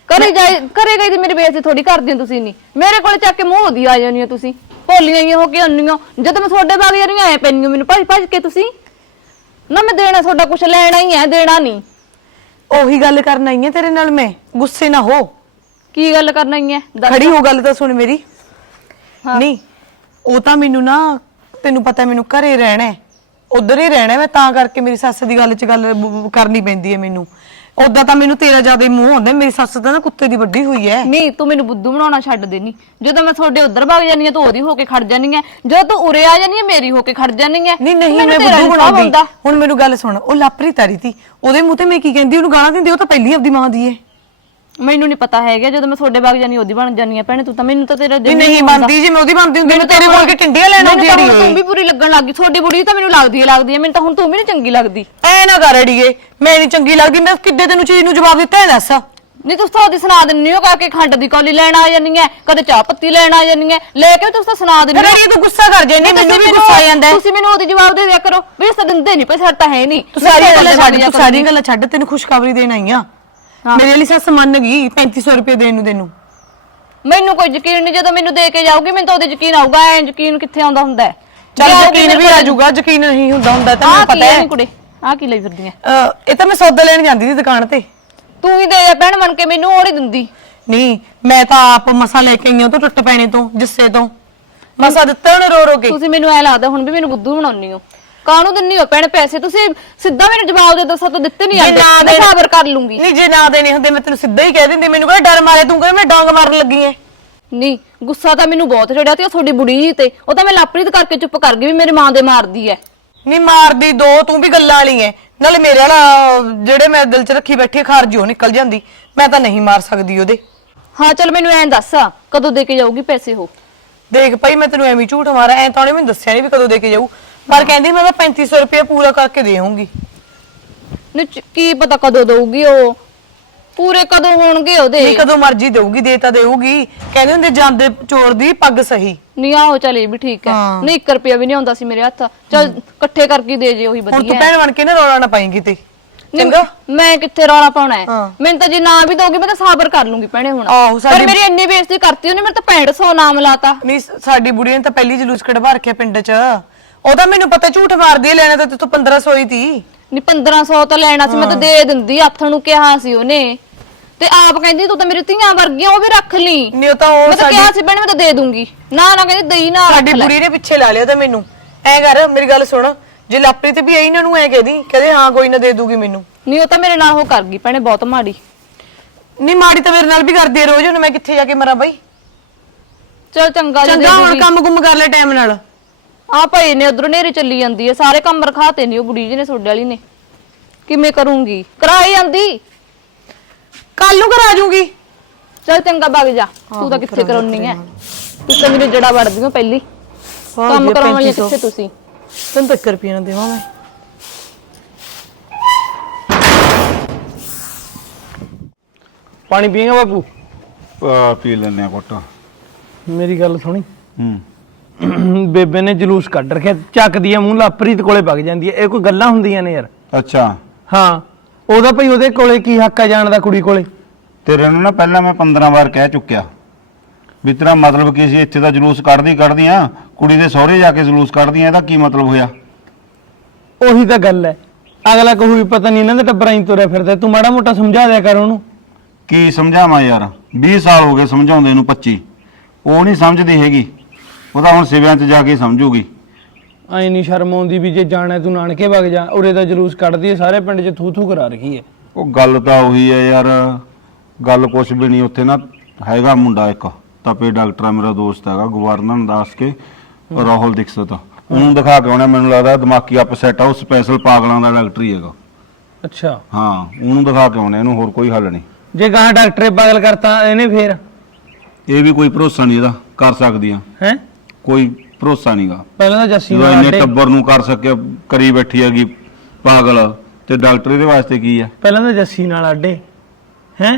ਕਰੇ ਜਾਏ ਕਰੇ ਗਈ ਤੇ ਮੇਰੀ ਬੇਇੱਜ਼ਤੀ ਥੋੜੀ ਕਰਦੀ ਹੋ ਤੁਸੀਂ ਨਹੀਂ। ਮੇਰੇ ਕੋਲ ਚੱਕ ਕੇ ਮੂੰਹ ਉਹਦੀ ਆ ਜਾਣੀ ਹੋ ਤੁਸੀਂ। ਭੋਲੀਆਂ ਹੀ ਹੋ ਕੇ ਆਉਂਦੀਆਂ। ਜਦੋਂ ਮੈਂ ਤੁਹਾਡੇ ਬਾਗ ਜਾਣੀ ਐ ਪੈਣੀਆਂ ਮੈਨੂੰ ਭੱਜ ਭੱਜ ਕੇ ਤੁਸੀਂ। ਨਾ ਮੈਂ ਦੇਣਾ ਤੁਹਾਡਾ ਕੁਝ ਲੈਣਾ ਹੀ ਹੈ ਦੇਣਾ ਨਹੀਂ। ਉਹੀ ਗੱਲ ਕਰਨ ਆਈ ਹੈ ਤੇਰੇ ਨਾਲ ਮੈਂ। ਗੁੱਸੇ ਨਾ ਹੋ। ਕੀ ਗੱਲ ਕਰਨਾ ਹੀ ਹੈ? ਦੱਸ। ਖੜੀ ਹੋ ਗੱਲ ਤਾਂ ਸੁਣ ਮੇਰੀ। ਨਹੀਂ ਉਹ ਤਾਂ ਮੈਨੂੰ ਨਾ ਤੈਨੂੰ ਪਤਾ ਮੈਨੂੰ ਘਰੇ ਰਹਿਣਾ ਹੈ। ਉਧਰ ਹੀ ਰਹਿਣਾ ਹੈ, ਮੈਂ ਤਾਂ ਕਰਕੇ ਮੇਰੀ ਸੱਸ ਦੀ ਗੱਲ 'ਚ ਗੱਲ ਬ- ਬ- ਕਰਨੀ ਪੈਂਦੀ ਹੈ ਮੈਨੂੰ। ਉਦਾਂ ਤਾਂ ਮੈਨੂੰ ਤੇਰਾ ਜ਼ਿਆਦਾ ਹੀ ਮੂੰਹ ਹੁੰਦਾ ਮੇਰੀ ਸੱਸ ਤਾਂ ਨਾ ਕੁੱਤੇ ਦੀ ਵੱਡੀ ਹੋਈ ਹੈ ਨਹੀਂ ਤੂੰ ਮੈਨੂੰ ਬੁੱਧੂ ਬਣਾਉਣਾ ਛੱਡ ਦੇਣੀ ਜਦੋਂ ਮੈਂ ਤੁਹਾਡੇ ਉਧਰ ਭੱਗ ਜਾਨੀ ਆ ਤੂੰ ਉਹਦੀ ਹੋ ਕੇ ਖੜ ਜਾਨੀ ਆ ਜਦੋਂ ਤੂੰ ਉਰੇ ਆ ਜਾਨੀ ਆ ਮੇਰੀ ਹੋ ਕੇ ਖੜ ਜਾਨੀ ਆ ਨਹੀਂ ਨਹੀਂ ਮੈਂ ਬੁੱਧੂ ਬਣਾਉਂਦੀ। ਆਉਂਦਾ। ਹੁਣ ਮੈਨੂੰ ਗੱਲ ਸੁਣ ਉਹ ਲਾਪਰੀ ਤਾਰੀ ਤੀ। ਉਹਦੇ ਮੂੰਹ ਤੇ ਮੈਂ ਕੀ ਕਹਿੰਦੀ ਉਹਨੂੰ ਗਾਲਾਂ ਦਿੰਦੀ ਉਹ ਤਾਂ ਪਹਿਲੀ ਆਪਦੀ ਮਾਂ ਦੀ ਹੈ ਮੈਨੂੰ ਨਹੀਂ ਪਤਾ ਹੈਗਾ ਜਦੋਂ ਮੈਂ ਤੁਹਾਡੇ ਬਾਗ ਜਾਨੀ ਉਹਦੀ ਬਣ ਜਾਨੀ ਆ ਭੈਣੇ ਤੂੰ ਤਾਂ ਮੈਨੂੰ ਤਾਂ ਤੇਰਾ ਨਹੀਂ ਜਮੀ ਨਹੀਂ। ਬਣਦੀ ਜੇ ਮੈਂ ਉਹਦੀ ਬਣਦੀ ਹੁੰਦੀ ਮੈਂ ਤੇਰੇ ਕੋਲ ਕੇ ਟਿੰਡੀਆਂ ਲੈਣ ਆਉਂਦੀ ਮੈਨੂੰ ਤਾਂ ਵੀ ਪੂਰੀ ਲੱਗਣ ਲੱਗੀ ਤੁਹਾਡੀ ਬੁੜੀ ਤਾਂ ਮੈਨੂੰ ਲੱਗਦੀ ਹੈ ਲੱਗਦੀ ਹੈ ਮੈਨੂੰ ਤਾਂ ਹੁਣ ਤੂੰ ਵੀ ਨਹੀਂ ਚੰਗੀ ਲੱਗਦੀ ਐ ਨਾ ਕਰ ਅੜੀਏ ਮੈਂ ਨਹੀਂ ਚੰਗੀ ਲੱਗਦੀ ਮੈਂ ਕਿੱਦੇ ਤੈਨੂੰ ਚੀਜ਼ ਨੂੰ ਜਵਾਬ ਦਿੱਤਾ ਹੈ ਦੱਸ ਨਹੀਂ ਤੂੰ ਤਾਂ ਉਹਦੀ ਸੁਣਾ ਦਿੰਨੀ ਹੋ ਕਰਕੇ ਖੰਡ ਦੀ ਕੌਲੀ ਲੈਣ ਆ ਜਾਨੀ ਹੈ ਕਦੇ ਚਾਹ ਪੱਤੀ ਲੈਣ ਆ ਜਾਨੀ ਹੈ ਲੈ ਕੇ ਤੂੰ ਤਾਂ ਸੁਣਾ ਦਿੰਨੀ। ਅੜੀਏ ਤੂੰ ਗੁੱਸਾ ਕਰ ਜਾਂਦੀ ਨਹੀਂ, ਮੈਨੂੰ ਵੀ ਤੁਸੀਂ ਗੁੱਸਾ ਆ ਜਾਂਦਾ। ਤੁਸੀਂ ਮੈਨੂੰ ਉਹਦੀ ਜਵਾਬ ਦੇ ਦਿਆ ਕਰੋ ਵੀ ਇਸ ਤਾਂ ਦਿੰਦੇ ਨਹੀਂ ਸਰ ਤਾਂ ਹੈ ਨਹੀਂ ਤੂੰ ਸਾਰੀਆਂ ਗੱਲਾਂ ਛੱਡ ਤੂੰ ਸਾਰੀਆਂ ਗੱਲਾਂ ਛੱਡ ਤੈਨੂੰ ਖੁਸ਼ਖਬਰੀ ਦੇਣ ਆਈ ਆ ਮੇਰੇ ਲਈ ਸੱਸ ਮੰਨ ਗਈ 3500 ਰੁਪਏ ਦੇਣ ਨੂੰ ਤੈਨੂੰ। ਮੈਨੂੰ ਕੋਈ ਯਕੀਨ ਨਹੀਂ ਜਦੋਂ ਮੈਨੂੰ ਦੇ ਕੇ ਜਾਊਗੀ ਮੈਨੂੰ ਤਾਂ ਉਹਦੇ ਯਕੀਨ ਆਊਗਾ ਐ ਯਕੀਨ ਕਿੱਥੇ ਆਉਂਦਾ ਹੁੰਦਾ ਹੈ? ਚੱਲ ਯਕੀਨ ਵੀ ਆ ਜਾਊਗਾ ਯਕੀਨ ਨਹੀਂ ਹੁੰਦਾ ਹੁੰਦਾ ਕੀ ਪਤਾ ਹੈ। ਹੈ ਕੁੜੇ? ਆ ਕੀ ਲਈ ਫਿਰਦੀ ਹੈ? ਅਹ, ਇਹ ਤਾਂ ਮੈਂ ਸੌਦਾ ਲੈਣ ਜਾਂਦੀ ਸੀ ਦੁਕਾਨ ਤੇ। ਤੂੰ ਹੀ ਦੇ ਜਾ ਭੈਣ ਬਣ ਕੇ ਮੈਨੂੰ ਉਹ ਨਹੀਂ ਦਿੰਦੀ। ਨਹੀਂ ਮੈਂ ਤਾਂ ਆਪ ਮਸਾ ਲੈ ਕੇ ਆਈ ਹਾਂ ਤੋਂ ਟੁੱਟ ਪੈਣੇ ਤੋਂ ਜਿੱਸੇ ਤੋਂ। ਮਸਾ ਦਿੱਤਾ ਉਹਨੇ ਰੋ ਰੋ ਕੇ। ਤੁਸੀਂ ਮੈਨੂੰ ਐ ਲੱਗਦਾ ਹੁਣ ਵੀ ਮੈਨੂੰ ਬੁੱਧੂ ਬਣਾਉਣੀ ਹੋ। ਕਾਹਨੂੰ ਦਿੰਨੀ ਹੋ ਭੈਣ ਪੈਸੇ? ਤੁਸੀਂ ਸਿੱਧਾ ਮੈਨੂੰ ਜਵਾਬ ਦੇ ਦੱਸੋ ਤਾਂ ਦਿੱਤੇ ਨਹੀਂ ਜੇ ਜਾਂਦੇ। ਨਾ ਮੈਂ ਦੇਣ- ਸਾਬਰ ਕਰ ਲੂੰਗੀ। ਨਹੀਂ ਜੇ ਨਾ ਦੇਣੇ ਹੁੰਦੇ ਮੈਂ ਤੈਨੂੰ ਸਿੱਧਾ ਹੀ ਕਹਿ ਦਿੰਦੀ। ਮੈਨੂੰ ਕਿਹੜਾ ਡਰ ਮਾਰੇ ਤੂੰ ਕਹਿੰਦਾ ਮੈਂ ਡਾਂਗ ਮਾਰਨ ਲੱਗੀ ਐ? ਨਹੀਂ ਗੁੱਸਾ ਤਾਂ ਮੈਨੂੰ ਬਹੁਤ ਚੜਿਆ ਤੇ ਉਹ ਤੁਹਾਡੀ ਬੁੜੀ ਜੀ ਤੇ। ਉਹ ਤਾਂ ਮੈਂ ਲਾਪਰੀਤ ਕਰਕੇ ਚੁੱਪ ਕਰ ਗਈ ਵੀ ਮੇਰੀ ਮਾਂ ਦੇ ਮਾਰਦੀ ਐ। ਨਹੀਂ ਮਾਰਦੀ ਦੋ ਤੂੰ ਵੀ ਗੱਲਾਂ ਵਾਲੀ ਐ। ਨਾਲੇ ਮੇਰੇ ਵਾਲਾ ਜਿਹੜੇ ਮੈਂ ਦਿਲ 'ਚ ਰੱਖੀ ਬੈਠੀ ਖਾਰਜੀ ਉਹ ਨਿਕਲ ਜਾਂਦੀ। ਮੈਂ ਤਾਂ ਨਹੀਂ ਮਾਰ ਸਕਦੀ ਉਹਦੇ। ਹਾਂ ਚਲ ਮੈਨੂੰ ਐਂ ਦੱਸ ਕਦੋਂ ਦੇ ਕੇ ਜਾਊਗੀ ਪੈਸੇ ਉਹ? ਦੇਖ ਭਾਈ ਮੈਂ ਤੈਨੂੰ ਐਵੇਂ ਝੂਠ ਮਾਰਾਂ ਐ ਤਾਂ ਉਹਨੇ ਮੈਨੂੰ ਦੱਸਿਆ ਨਹੀਂ ਵੀ ਕਦੋਂ ਦੇ ਕੇ ਜਾਊ। ਪਰ ਕਹਿੰਦੀ ਮੈਂ ਤਾਂ 3500 ਰੁਪਏ ਪੂਰਾ ਕਰਕੇ ਦੇਵਾਂਗੀ ਚ- ਕੀ ਪਤਾ ਕਦੋਂ ਦਊਗੀ ਉਹ? ਪੂਰੇ ਕਦੋਂ ਹੋਣਗੇ ਉਹਦੇ? ਨਹੀਂ ਕਦੋਂ ਮਰਜ਼ੀ ਦੇਊਗੀ ਦੇ ਤਾਂ ਦੇਊਗੀ। ਕਹਿੰਦੇ ਹੁੰਦੇ ਜਾਂਦੇ ਚੋਰ ਦੀ ਪੱਗ ਸਹੀ। ਨਹੀਂ ਆਹੋ ਚੱਲ ਵੀ ਠੀਕ ਹੈ। ਹਾਂ। ਨਹੀਂ 1 ਰੁਪਿਆ ਵੀ ਨਹੀਂ ਆਉਂਦਾ ਸੀ ਮੇਰੇ ਹੱਥ। ਚਲ ਇਕੱਠੇ ਕਰਕੇ ਦੇ ਜੇ ਉਹੀ ਹੁਣ ਤੂੰ ਵਧੀਆ। ਭੈਣ ਬਣ ਕੇ ਨਾ ਰੌਲਾ ਨਾ ਪਾਈ ਕਿਤੇ। ਨਹੀਂ, ਚੰਗਾ? ਮੈਂ ਕਿੱਥੇ ਰੌਲਾ ਪਾਉਣਾ ਹੈ? ਹਾਂ। ਮੈਨੂੰ ਤਾਂ ਜੇ ਨਾ ਵੀ ਦੋਗੇ ਮੈਂ ਤਾਂ ਸਾਬਰ ਕਰ ਲੂੰਗੀ ਭੈਣੇ ਹੁਣ। ਆਹੋ, ਪਰ ਸਾਡੀ- ਮੇਰੀ ਇੰਨੀ ਬੇਇੱਜ਼ਤੀ ਕਰਤੀ ਉਹਨੇ ਮੇਰੇ ਤਾਂ 6500 ਨਾਮ ਲਾਤਾ। ਨਹੀਂ ਸਾਡੀ ਬੁੜੀ ਨੇ ਤਾਂ ਪਹਿਲੀ ਜਲੂਸ ਕਢਵਾ ਰੱਖਿਆ ਪਿੰਡ 'ਚ। ਉਹਦਾ ਮੈਨੂੰ ਪਤਾ ਝੂਠ ਮਾਰਦੀ ਹੈ ਲੈਣਾ ਤਾਂ ਤੂੰ 1500 ਹੀ ਤੀ। ਨਹੀਂ 1500 ਤਾਂ ਲੈਣਾ ਸੀ ਮੈਂ ਤਾਂ ਦੇ ਦਿੰਦੀ ਹੱਥ ਨੂੰ ਕਿਹਾ ਸੀ ਉਹਨੇ। ਤੇ ਆਪ ਕਹਿੰਦੀ ਤੂੰ ਤਾਂ ਮੇਰੀ ਧੀਆਂ ਵਰਗੀਆਂ ਉਹ ਵੀ ਰੱਖ ਲਈ। ਨਹੀਂ ਉਹ ਤਾਂ ਉਹ ਮੈਂ ਤਾਂ ਸਾਡੀ ਕਿਹਾ ਸੀ ਭੈਣੇ ਮੈਂ ਤਾਂ ਦੇ ਦੂੰਗੀ। ਨਾ ਨਾ ਕਹਿੰਦੀ ਦਈ ਨਾ ਸਾਡੀ ਬੁੜੀ ਨੇ ਪਿੱਛੇ ਲਾ ਲਿਆ ਤਾਂ ਮੈਨੂੰ। ਐ ਕਰ ਮੇਰੀ ਗੱਲ ਸੁਣ। ਜੇ ਲਾਪਰੀ ਤੇ ਵੀ ਆਈ ਇਹਨਾਂ ਨੂੰ ਐ ਕਹਦੀ ਕਹਦੇ ਹਾਂ ਕੋਈ ਨਾ ਦੇ ਦੂਗੀ ਮੈਨੂੰ। ਨਹੀਂ ਉਹ ਤਾਂ ਮੇਰੇ ਨਾਲ ਉਹ ਕਰ ਗਈ ਭੈਣੇ ਬਹੁਤ ਮਾੜੀ। ਨਹੀਂ ਮਾੜੀ ਤਾਂ ਮੇਰੇ ਨਾਲ ਵੀ ਕਰਦੀ ਰੋਜ਼ ਹੁਣ ਮੈਂ ਕਿੱਥੇ ਜਾ ਕੇ ਮਰਾਂ ਬਾਈ? ਚਲ ਚੰਗਾ ਜੀ ਦੇ ਚੰਗਾ ਹੁਣ ਦੂੰਗੀ। ਕੰਮ ਗੁੰਮ ਕਰ ਲੈ ਟਾਈਮ ਨਾਲ। ਆ ਭਾਈ ਨੇ ਉਧਰੋਂ ਨੇਰੀ ਚੱਲੀ ਜਾਂਦੀ ਹੈ ਸਾਰੇ ਕੰਮ ਰਖਾਤੇ ਨਹੀਂ ਉਹ ਬੁੜੀ ਜੀ ਨੇ ਸੋਡੇ ਵਾਲੀ ਨੇ। ਕਿਵੇਂ ਕਰੂੰਗੀ? ਕਰਾਈ ਜਾਂਦੀ? ਕੱਲ ਨੂੰ ਕਰਾ ਜੂਗੀ। ਚਲ ਚੰਗਾ ਭੱਗ ਜਾ। ਤੂੰ ਤਾਂ ਕਿੱਥੇ ਕਰਾਉਣੀ ਐ ਤੂੰ ਤਾਂ ਮੇਰੇ ਜੜਾ ਵੜਦੀ ਹੋ ਪਹਿਲੀ। ਕੰਮ ਕਰਾਉਣ ਵਾਲੀ ਕਿੱਥੇ ਤੁਸੀਂ? ਤੈਨੂੰ ਤਾਂ 1 ਰੁਪਏ ਨਾ ਦੇਵਾਂ ਮੈਂ। ਪਾਣੀ ਪੀਏਗਾ ਬਾਪੂ? ਆ ਪੀ ਲੈਨੇ ਆ ਘੁੱਟ। ਮੇਰੀ ਗੱਲ ਸੁਣੀ। ਹੂੰ। ਬੇਬੇ ਨੇ ਜਲੂਸ ਕੱਢ ਰੱਖਿਆ ਚੱਕਦੀ ਆ ਮੂੰਹ ਲਾਪਰੀਤ ਕੋਲੇ ਵਗ ਜਾਂਦੀ ਹੈ ਇਹ ਕੋਈ ਗੱਲਾਂ ਹੁੰਦੀਆਂ ਨੇ ਯਾਰ। ਅੱਛਾ। ਹਾਂ ਉਹਦਾ ਭਈ ਉਹਦੇ ਕੋਲੇ ਕੀ ਹੱਕ ਆ ਜਾਣ ਦਾ ਕੁੜੀ ਕੋਲੇ? ਤੇਰੇ ਨੂੰ ਨਾ ਪਹਿਲਾਂ ਮੈਂ 15 ਵਾਰ ਕਹਿ ਚੁੱਕਿਆ ਵੀ ਤੇਰਾ ਮਤਲਬ ਕੀ ਸੀ ਇੱਥੇ ਤਾਂ ਜਲੂਸ ਕੱਢਦੀ ਕੱਢਦੀ ਆ ਕੁੜੀ ਦੇ ਸਹੁਰੇ ਜਾ ਕੇ ਜਲੂਸ ਕੱਢਦੀ ਆ ਇਹਦਾ ਕੀ ਮਤਲਬ ਹੋਇਆ? ਉਹੀ ਤਾਂ ਗੱਲ ਹੈ ਅਗਲਾ ਕਹੂ ਵੀ ਪਤਾ ਨਹੀਂ ਇਹਨਾਂ ਦੇ ਟੱਬਰਾਂ ਹੀ ਤੁਰਿਆ ਫਿਰਦਾ ਤੂੰ ਮਾੜਾ ਮੋਟਾ ਸਮਝਾ ਦਿਆ ਕਰ ਉਹਨੂੰ। ਕੀ ਸਮਝਾਵਾਂ ਯਾਰ? 20 ਸਾਲ ਹੋ ਗਏ ਸਮਝਾਉਂਦੇ ਨੂੰ 25 ਉਹ ਨਹੀਂ ਸਮਝਦੀ ਹੈਗੀ। ਉਹ ਤਾਂ ਹੁਣ ਸਿਵਿਆਂ 'ਚ ਜਾ ਕੇ ਸਮਝੂਗੀ। ਐ ਨਹੀਂ ਸ਼ਰਮ ਆਉਂਦੀ ਵੀ ਜੇ ਜਾਣਾ ਤੂੰ ਨਾਨਕੇ ਵਗ ਜਾ ਉਰੇ ਦਾ ਜਲੂਸ ਕੱਢਦੀ ਹੈ ਸਾਰੇ ਪਿੰਡ 'ਚ ਥੂ ਥੂ ਕਰਾ ਰੱਖੀ ਹੈ। ਉਹ ਗੱਲ ਤਾਂ ਉਹੀ ਹੈ ਯਾਰ ਗੱਲ ਕੁਛ ਵੀ ਨਹੀਂ ਉੱਥੇ ਨਾ ਹੈਗਾ ਮੁੰਡਾ ਇੱਕ ਤਪੇ ਡਾਕਟਰ ਆ ਮੇਰਾ ਦੋਸਤ ਹੈਗਾ ਗਵਰਨਰ ਦਾਸ ਕੇ ਰਾਹੁਲ ਦੀਕਸ਼ਤ। ਉਹਨੂੰ ਦਿਖਾ ਕੇ ਆਉਣਾ ਮੈਨੂੰ ਲੱਗਦਾ ਦਿਮਾਗੀ ਅਪਸੈਟ ਆ ਉਹ ਸਪੈਸ਼ਲ ਪਾਗਲਾਂ ਦਾ ਡਾਕਟਰ ਹੀ ਹੈਗਾ। ਅੱਛਾ। ਹਾਂ ਉਹਨੂੰ ਦਿਖਾ ਕੇ ਆਉਣਾ ਇਹਨੂੰ ਹੋਰ ਕੋਈ ਹੱਲ ਨਹੀਂ। ਜੇ ਗਾਂ ਡਾਕਟਰੇ ਪਾਗਲ ਕਰਤਾ ਇਹਨੇ ਫੇਰ? ਇਹ ਵੀ ਕੋਈ ਭਰੋਸਾ ਨਹੀਂ ਇਹਦਾ ਕਰ ਸਕਦੀ ਆ ਹੈ? ਕੋਈ ਭਰੋਸਾ ਨਹੀਂਗਾ ਪਹਿਲਾਂ ਤਾਂ ਜੱਸੀ ਨਾਲ ਇੰਨੇ ਟੱਬਰ ਨੂੰ ਕਰ ਸਕਿਆ ਕਰੀ ਬੈਠੀ ਹੈਗੀ ਪਾਗਲ। ਤੇ ਡਾਕਟਰ ਇਹਦੇ ਵਾਸਤੇ ਕੀ ਆ? ਪਹਿਲਾਂ ਤਾਂ ਜੱਸੀ ਨਾਲ ਅੱਡੇ ਹੈ?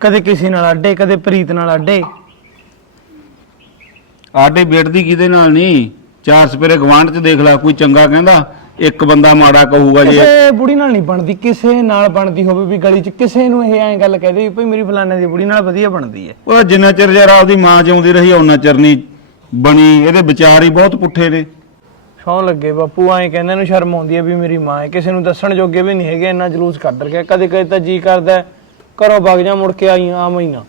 ਕਦੇ ਕਿਸੇ ਨਾਲ ਅੱਡੇ ਕਦੇ ਪ੍ਰੀਤ ਨਾਲ ਅੱਡੇ ਆਡੇ ਬੇਟਦੀ ਕਿਹਦੇ ਨਾਲ ਨਹੀਂ ਚਾਰ ਸਪੇਰੇ ਗਵਾਂਢ ਚ ਦੇਖ ਲੈ ਕੋਈ ਚੰਗਾ ਕਹਿੰਦਾ ਇੱਕ ਬੰਦਾ ਮਾੜਾ ਕਹੂਗਾ ਜੇ। ਕਿਸੇ ਬੁੜੀ ਨਾਲ ਨਹੀਂ ਬਣਦੀ ਕਿਸੇ ਨਾਲ ਬਣਦੀ ਹੋਵੇ ਵੀ ਗਲੀ 'ਚ। ਕਿਸੇ ਨੂੰ ਇਹ ਐਂ ਗੱਲ ਕਹਦੇ ਵੀ ਭਈ ਮੇਰੀ ਫਲਾਣੇ ਦੀ ਬੁੜੀ ਨਾਲ ਵਧੀਆ ਬਣਦੀ ਹੈ। ਉਹ ਜਿੰਨਾ ਚਿਰ ਯਾਰ ਆਪਦੀ ਮਾਂ ਜਿਉਂਦੀ ਰਹੀ ਉਹਨਾਂ ਚਿਰ ਨਹੀਂ ਬਣੀ ਇਹਦੇ ਵਿਚਾਰ ਹੀ ਬਹੁਤ ਪੁੱਠੇ ਨੇ। ਸੌ ਲੱਗੇ ਬਾਪੂ ਐਂ ਕਹਿੰਦੇ ਨੂੰ ਸ਼ਰਮ ਆਉਂਦੀ ਹੈ ਵੀ ਮੇਰੀ ਮਾਂ ਹੈ। ਕਿਸੇ ਨੂੰ ਦੱਸਣ ਜੋਗੇ ਵੀ ਨਹੀਂ ਹੈਗੇ ਇੰਨਾ ਜਲੂਸ ਕੱਢ ਰਖਿਆ। ਕਦੇ ਕਦੇ ਤਾਂ ਜੀ ਕਰਦਾ ਹੈ, ਘਰੋਂ ਵਗ ਜਾ ਮੁੜ ਕੇ ਆਈ ਆ ਮਹੀਨਾ।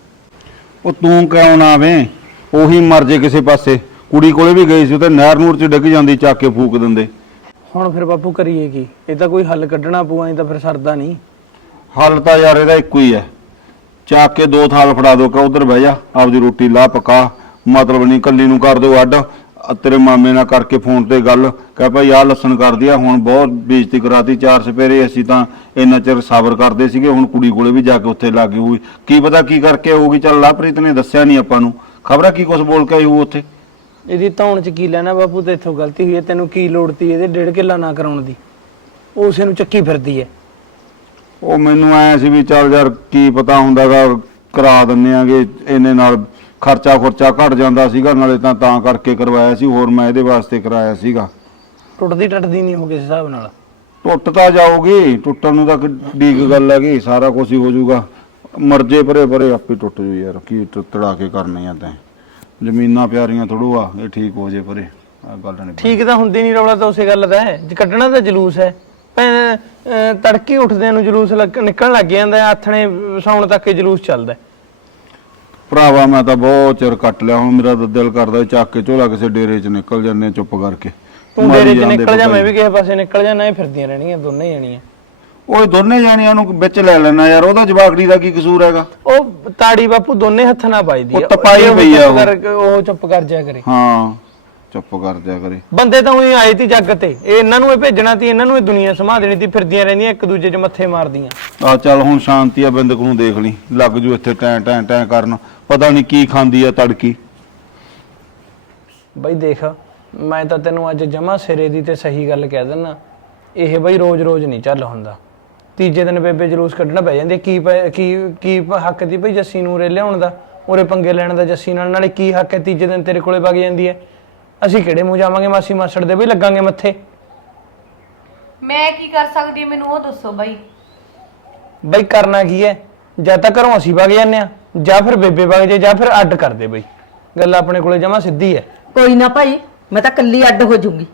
ਉਹ ਤੂੰ ਕਿਉਂ ਨਾ ਆਵੇਂ? ਉਹੀ ਮਰ ਜੇ ਕਿਸੇ ਪਾਸੇ। ਕੁੜੀ ਕੋਲੇ ਵੀ ਗਈ ਸੀ ਤੇ ਨਹਿਰ ਨੂਰ ਚ ਡਿੱਗ ਜਾਂਦੀ ਚੱਕ ਕੇ ਫੂਕ ਦਿੰਦੇ। ਹੁਣ ਫਿਰ ਬਾਪੂ ਕਰੀਏ ਕੀ? ਇਹ ਤਾਂ ਕੋਈ ਹੱਲ ਕੱਢਣਾ ਪਊ ਐਂ ਤਾਂ ਫਿਰ ਸਰਦਾ ਨਹੀਂ। ਹੱਲ ਤਾਂ ਯਾਰ ਇਹਦਾ ਇੱਕੋ ਹੀ ਹੈ। ਚੱਕ ਕੇ ਦੋ ਥਾਲ ਫੜਾ ਦੋ ਕਿ ਉਧਰ ਬਹਿ ਜਾ ਆਪਦੀ ਰੋਟੀ ਲਾ ਪਕਾ। ਮਤਲਬ ਨਹੀਂ ਕੱਲੀ ਨੂੰ ਕਰ ਦਿਓ ਅੱਡ। ਅ ਤੇਰੇ ਮਾਮੇ ਨਾਲ ਕਰਕੇ ਫੋਨ ਤੇ ਗੱਲ ਕਹ ਭਾਈ ਆਹ ਲੱਸਣ ਕਰਦੀ ਆ ਹੁਣ ਬਹੁਤ ਬੇਇੱਜ਼ਤੀ ਕਰਾਤੀ ਚਾਰ ਸਪੇਰੇ ਅਸੀਂ ਤਾਂ ਇੰਨਾ ਚਿਰ ਸਬਰ ਕਰਦੇ ਸੀਗੇ ਹੁਣ ਕੁੜੀ ਕੋਲੇ ਵੀ ਜਾ ਕੇ ਉੱਥੇ ਲੱਗ ਗਈ ਹੋਈ। ਕੀ ਪਤਾ ਕੀ ਕਰਕੇ ਹੋਊਗੀ ਚੱਲ ਲਾਪ੍ਰੀਤ ਨੇ ਦੱਸਿਆ ਨਹੀਂ ਆਪਾਂ ਨੂੰ। ਖਬਰਾਂ ਕੀ ਕੁਝ ਬੋਲ ਕੇ ਆਈ ਹੋਊ ਉੱਥੇ? ਇਹਦੀ ਧੌਣ ਚ ਕੀ ਲੈਣਾ ਬਾਪੂ ਤੇ ਇੱਥੋਂ ਗਲਤੀ ਹੋਈ ਹੈ ਤੈਨੂੰ ਕੀ ਲੋੜ ਤੀ ਇਹਦੇ ਡੇਢ ਕਿੱਲਾ ਨਾ ਕਰਾਉਣ ਦੀ? ਉਹ ਉਸੇ ਨੂੰ ਚੱਕੀ ਫਿਰਦੀ ਹੈ ਉਹ ਮੈਨੂੰ ਐ ਸੀ ਵੀ ਚੱਲ ਯਾਰ ਕੀ ਪਤਾ ਹੁੰਦਾਗਾ ਕਰਾ ਦਿੰਨੇ ਆਗੇ ਇਹਨੇ ਨਾਲ ਖਰਚਾ ਖੁਰਚਾ ਘਟ ਜਾਂਦਾ ਸੀਗਾ ਨਾਲੇ ਤਾਂ ਤਾਂ ਕਰਕੇ ਕਰਵਾਇਆ ਸੀ ਹੋਰ ਮੈਂ ਇਹਦੇ ਵਾਸਤੇ ਕਰਾਇਆ ਸੀਗਾ। ਟੁੱਟਦੀ ਟੱਟਦੀ ਨਹੀਂ ਹੋ ਕਿਸੇ ਹਿਸਾਬ ਨਾਲ? ਟੁੱਟ ਤਾਂ ਜਾਊਗੀ ਟੁੱਟਣ ਨੂੰ ਤਾਂ ਕਿੱਡੀ ਕੁ ਗੱਲ ਹੈਗੀ ਸਾਰਾ ਕੁਝ ਹੀ ਹੋ ਜਾਊਗਾ। ਮਰਜੇ ਪਰੇ ਪਰੇ ਆਪੇ ਟੁੱਟ ਜੂ ਯਾਰ ਕੀ ਤੜਾ ਕੇ ਕਰਨੇ ਆ ਤੈਂ। ਜ਼ਮੀਨਾਂ ਪਿਆਰੀਆਂ ਥੋੜੋ ਆ ਇਹ ਠੀਕ ਹੋ ਜੇ ਪਰੇ ਆ ਗੱਲ ਨਹੀਂ ਠੀਕ ਤਾਂ ਹੁੰਦੀ ਨਹੀਂ ਰੌਲਾ ਤਾਂ ਉਸੇ ਗੱਲ ਦਾ ਹੈ ਜੇ ਕੱਢਣਾ ਤਾਂ ਜਲੂਸ ਹੈ। ਭੈਣ ਤੜਕੇ ਉੱਠਦਿਆਂ ਨੂੰ ਜਲੂਸ ਨਿਕਲਣ ਲੱਗ ਜਾਂਦਾ ਆਥਣੇ ਸੌਣ ਤੱਕ ਇਹ ਜਲੂਸ ਚੱਲਦਾ। ਭਰਾਵਾ ਮੈਂ ਤਾਂ ਬਹੁਤ ਚਿਰ ਕੱਟ ਲਿਆ। ਹੁਣ ਮੇਰਾ ਤਾਂ ਦਿਲ ਕਰਦਾ ਚੱਕ ਕੇ ਝੋਲਾ ਕਿਸੇ ਡੇਰੇ 'ਚ ਨਿਕਲ ਜੰਨੇ ਚੁੱਪ ਕਰਕੇ। ਤੂੰ ਡੇਰੇ 'ਚ ਨਿਕਲ ਜਾ ਮੈਂ ਵੀ ਕਿਸੇ ਪਾਸੇ ਨਿਕਲ ਜਾ ਨਾ ਇਹ ਫਿਰਦੀਆਂ ਰਹਿਣੀਆਂ ਦੋਨੇ ਜਾਣੀਆਂ। ਉਹ ਦੋਨੇ ਜਾਣੀਆਂ ਨੂੰ ਵਿੱਚ ਲੈ ਲੈਣਾ ਯਾਰ ਉਹਦਾ ਜਵਾਕੜੀ ਦਾ ਕੀ ਕਸੂਰ ਹੈਗਾ? ਉਹ ਤਾੜੀ ਬਾਪੂ ਦੋਨੇ ਹੱਥਾਂ ਨਾਲ ਪਾਈਦੀ ਉਹ ਤਪਾਈ ਜੇ ਪਈ ਆ ਉਹ। ਚੁੱਪ ਕਰ ਜਾਇਆ ਕਰੇ। ਹਾਂ। ਚੁੱਪ ਕਰ ਜਾ ਕਰੇ। ਬੰਦੇ ਤਾਂ ਉਹੀ ਆਏ ਤੀ ਜੱਗ ਤੇ। ਇਹ ਇਹਨਾਂ ਨੂੰ ਇਹ ਭੇਜਣਾ ਤੀ ਇਹਨਾਂ ਨੂੰ ਇਹ ਦੁਨੀਆ ਸਮਾ ਦੇਣੀ ਤੀ ਫਿਰਦੀਆਂ ਰਹਿੰਦੀਆਂ ਇੱਕ ਦੂਜੇ 'ਚ ਮੱਥੇ ਮਾਰਦੀਆਂ। ਆ ਚੱਲ ਹੁਣ ਸ਼ਾਂਤੀ ਆ ਬਿੰਦਕ ਨੂੰ ਦੇਖ ਲਈ। ਲੱਗ ਜੂ ਇੱਥੇ ਟੈਂ ਟੈਂ ਟੈਂ ਕਰਨ। ਪਤਾ ਨਹੀਂ ਕੀ ਖਾਂਦੀ ਆ ਤੜਕੀ। ਬਈ ਦੇਖ ਮੈਂ ਤਾਂ ਤੈਨੂੰ ਅੱਜ ਜਮਾ ਸਿਰੇ ਦੀ ਤੇ ਸਹੀ ਗੱਲ ਕਹਿ ਦਿੰਨਾ। ਇਹ ਬਈ ਰੋਜ਼-ਰੋਜ਼ ਨਹੀਂ ਚੱਲ ਹੁੰਦਾ। ਤੀਜੇ ਦਿਨ ਬੇਬੇ ਜਲੂਸ ਕੱਢਣਾ ਪੈ ਜਾਂਦੀ। ਹੈ। ਕੀ ਪੈ- ਕੀ ਕੀ ਪ- ਹੱਕ ਦੀ ਬਈ ਜੱਸੀ ਨੂੰ ਉਰੇ ਲਿਆਉਣ ਦਾ? ਉਰੇ ਪੰਗੇ ਲੈਣ ਦਾ ਜੱਸੀ ਨਾਲ। ਨਾਲੇ ਕੀ ਹੱਕ ਹੈ ਤੀਜੇ ਦਿਨ ਤੇਰੇ ਕੋਲੇ ਵਗ ਜਾਂਦੀ ਹੈ? ਅਸੀਂ ਕਿਹੜੇ ਮੂੰਹ ਜਾਵਾਂਗੇ ਮਾਸੀ ਮਾਸੜ ਦੇ ਬਈ ਲੱਗਾਂਗੇ ਮੱਥੇ? ਮੈਂ ਕੀ ਕਰ ਸਕਦੀ ਹਾਂ, ਮੈਨੂੰ ਉਹ ਦੱਸੋ ਬਾਈ। ਬਈ ਕਰਨਾ ਕੀ ਹੈ? ਜਾਂ ਤਾਂ ਘਰੋਂ ਅਸੀਂ ਵਗ ਜਾਂਦੇ ਆ ਜਾਂ ਫਿਰ ਬੇਬੇ ਵਗ ਜੇ ਜਾਂ ਫਿਰ ਅੱਡ ਕਰਦੇ ਬਈ। ਗੱਲ ਆਪਣੇ ਕੋਲੇ ਜਮਾ ਸਿੱਧੀ ਹੈ। ਕੋਈ ਨਾ ਭਾਈ ਮੈਂ ਤਾਂ ਕੱਲੀ ਅੱਡ ਹੋ ਜੂਗੀ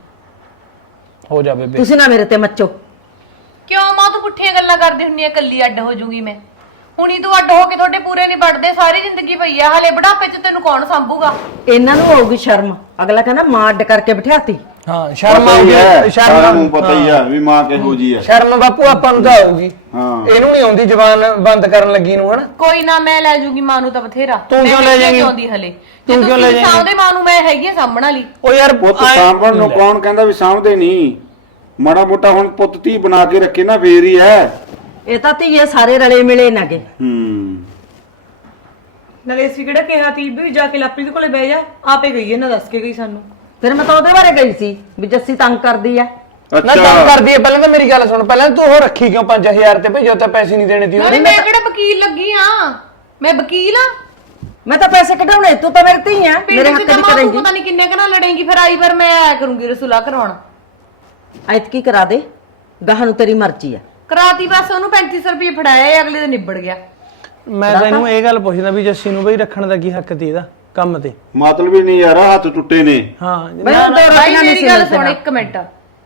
ਹੋ ਜਾ ਬੇਬੇ। ਤੁਸੀਂ ਨਾ ਮੇਰੇ ਤੇ ਮੱਚੋ। ਕਿਉਂ ਮਾਂ ਤੂੰ ਪੁੱਠੀਆਂ ਗੱਲਾਂ ਕਰਦੀ ਹੁੰਨੀ ਆ ਕੱਲੀ ਅੱਡ ਹੋ ਜੂਗੀ ਮੈਂ। ਹੁਣੀ ਤੂੰ ਅੱਡ ਹੋ ਕੇ ਤੁਹਾਡੇ ਪੂਰੇ ਨਹੀਂ ਵੱਡਦੇ ਸਾਰੀ ਜ਼ਿੰਦਗੀ ਪਈ ਆ ਹਲੇ ਬੁਢਾਪੇ 'ਚ ਤੈਨੂੰ ਕੌਣ ਸੰਭੂਗਾ? ਇਹਨਾਂ ਨੂੰ ਆਊਗੀ ਸ਼ਰਮ। ਅਗਲਾ ਕਹਿੰਦਾ ਮਾਂ ਅੱਡ ਕਰਕੇ ਬਿਠਾਤੀ। ਹਾਂ ਸ਼ਰਮ ਪਤਾ ਹੀ ਆਉਂਦੀ ਹੈ ਹੈ ਸਾਰਿਆਂ ਸ਼ਰਮ ਨੂੰ ਪਤਾ ਹੀ ਆ ਵੀ ਮਾਂ ਕਿਹੋ ਜੀ ਆ ਸ਼ਰਮ ਬਾਪੂ ਆਪਾਂ ਨੂੰ ਤਾਂ ਆਊਗੀ। ਹਾਂ। ਇਹਨੂੰ ਨਹੀਂ ਆਉਂਦੀ ਜ਼ਬਾਨ ਬੰਦ ਕਰਨ ਲੱਗੀ ਨੂੰ ਹਨਾ? ਕੋਈ ਨਾ ਮੈਂ ਲੈ ਜੂਗੀ ਮਾਂ ਨੂੰ ਤਾਂ ਬਥੇਰਾ। ਤੂੰ ਕਿਉਂ ਲੈ ਜਾਏਂਗੀ? ਆਉਂਦੀ ਹਲੇ। ਤੂੰ ਜੇ ਕਿਉਂ ਲੈ ਤੁਸੀਂ ਜਾਏਂਗੀ? ਸਾਹਮਣੇ ਮਾਂ ਨੂੰ ਮੈਂ ਹੈਗੀ ਆ ਸਾਹਮਣ ਵਾਲੀ। ਉਹ ਯਾਰ ਪੁੱਤ ਆਏਂ- ਸਾਂਭਣ ਨੂੰ ਕੌਣ ਕਹਿੰਦਾ ਵੀ ਸਾਂਭਦੇ ਨਹੀਂ ਮਾੜਾ ਮੋਟਾ ਹੁਣ ਪੁੱਤ ਧੀ ਬਣਾ ਕੇ ਰੱਖੇ ਨਾ ਫੇਰ ਹੀ ਹੈ। ਇਹ ਤਾਂ ਧੀਏ ਸਾਰੇ ਰਲੇ ਮਿਲੇ ਨਗੇ। ਹੂੰ। ਨਾਲੇ ਅਸੀਂ ਕਿਹੜਾ ਕਿਹਾ ਤੀ ਵੀ ਜਾ ਕੇ ਲਾਪਰੀ ਦੇ ਕੋਲੇ ਬਹਿ ਜਾ ਆਪੇ ਗਈ ਹੈ ਨਾ ਦੱਸ ਕੇ ਗਈ ਸਾਨੂੰ। ਫਿਰ ਮੈਂ ਤਾਂ ਉਹਦੇ ਬਾਰੇ ਗਈ ਸੀ ਵੀ ਜੱਸੀ ਤੰਗ ਕਰਦੀ ਆ। ਨਾ ਕੰਮ ਕਰਦੀ ਹੈ ਪਹਿਲਾਂ ਤਾਂ ਮੇਰੀ ਗੱਲ ਸੁਣ ਪਹਿਲਾਂ ਤੂੰ ਉਹ ਰੱਖੀ ਕਿਉਂ 5000 ਤੇ ਭਈ ਜੋ ਤਾਂ ਪੈਸੇ ਨਹੀਂ ਦੇਣੇ ਤੀ ਨਾਲੇ ਮੈਂ ਕਿਹੜਾ ਵਕੀਲ ਲੱਗੀ ਆ? ਮੈਂ ਵਕੀਲ ਆ। ਮੈਂ ਤਾਂ ਪੈਸੇ ਕਢਾਉਣੇ ਤੂੰ ਤਾਂ ਮੇਰੀ ਧੀ ਆ ਮੇਰੇ ਪਿੰਡ 'ਚ ਦੀ ਤਾਂ ਮਾਂ ਕਰੇਂਗੀ। ਪਤਾ ਨਹੀਂ ਕਿੰਨੇ ਕਨਾ ਲੜੇਂਗੀ ਫਿਰ ਆਈ ਵਾਰ ਮੈਂ ਆਇਆ ਕਰੂੰਗੀ ਰਸੂਲਾ ਕਰਵਾਉਣ ਐਤਕੀ ਕਰਾ ਦੇ ਗਾਹਾਂ ਨੂੰ ਤੇਰੀ ਮਰਜ਼ੀ ਆ। ਕਰਾਤੀ ਬਸ ਉਹਨੂੰ 3500 ਰੁਪਏ ਫੜਾਇਆ ਇਹ ਅਗਲੇ ਦਿਨ ਨਿਬੜ ਗਿਆ। ਮੈਂ ਤੈਨੂੰ ਇਹ ਗੱਲ ਪੁੱਛਦਾ ਵੀ ਜੱਸੀ ਨੂੰ ਬਈ ਰੱਖਣ ਦਾ ਕੀ ਹੱਕ ਤੀ ਇਹਦਾ ਕੰਮ ਤੇ। ਮਤਲਬ ਹੀ ਨਹੀਂ ਯਾਰ ਹੱਥ ਟੁੱਟੇ ਨੇ। ਹਾਂ ਬਈ ਦੋ ਨਹੀਂ ਮੇਰੀ ਸੀ ਗੱਲ। ਸੁਣ ਇੱਕ ਮਿੰਟ।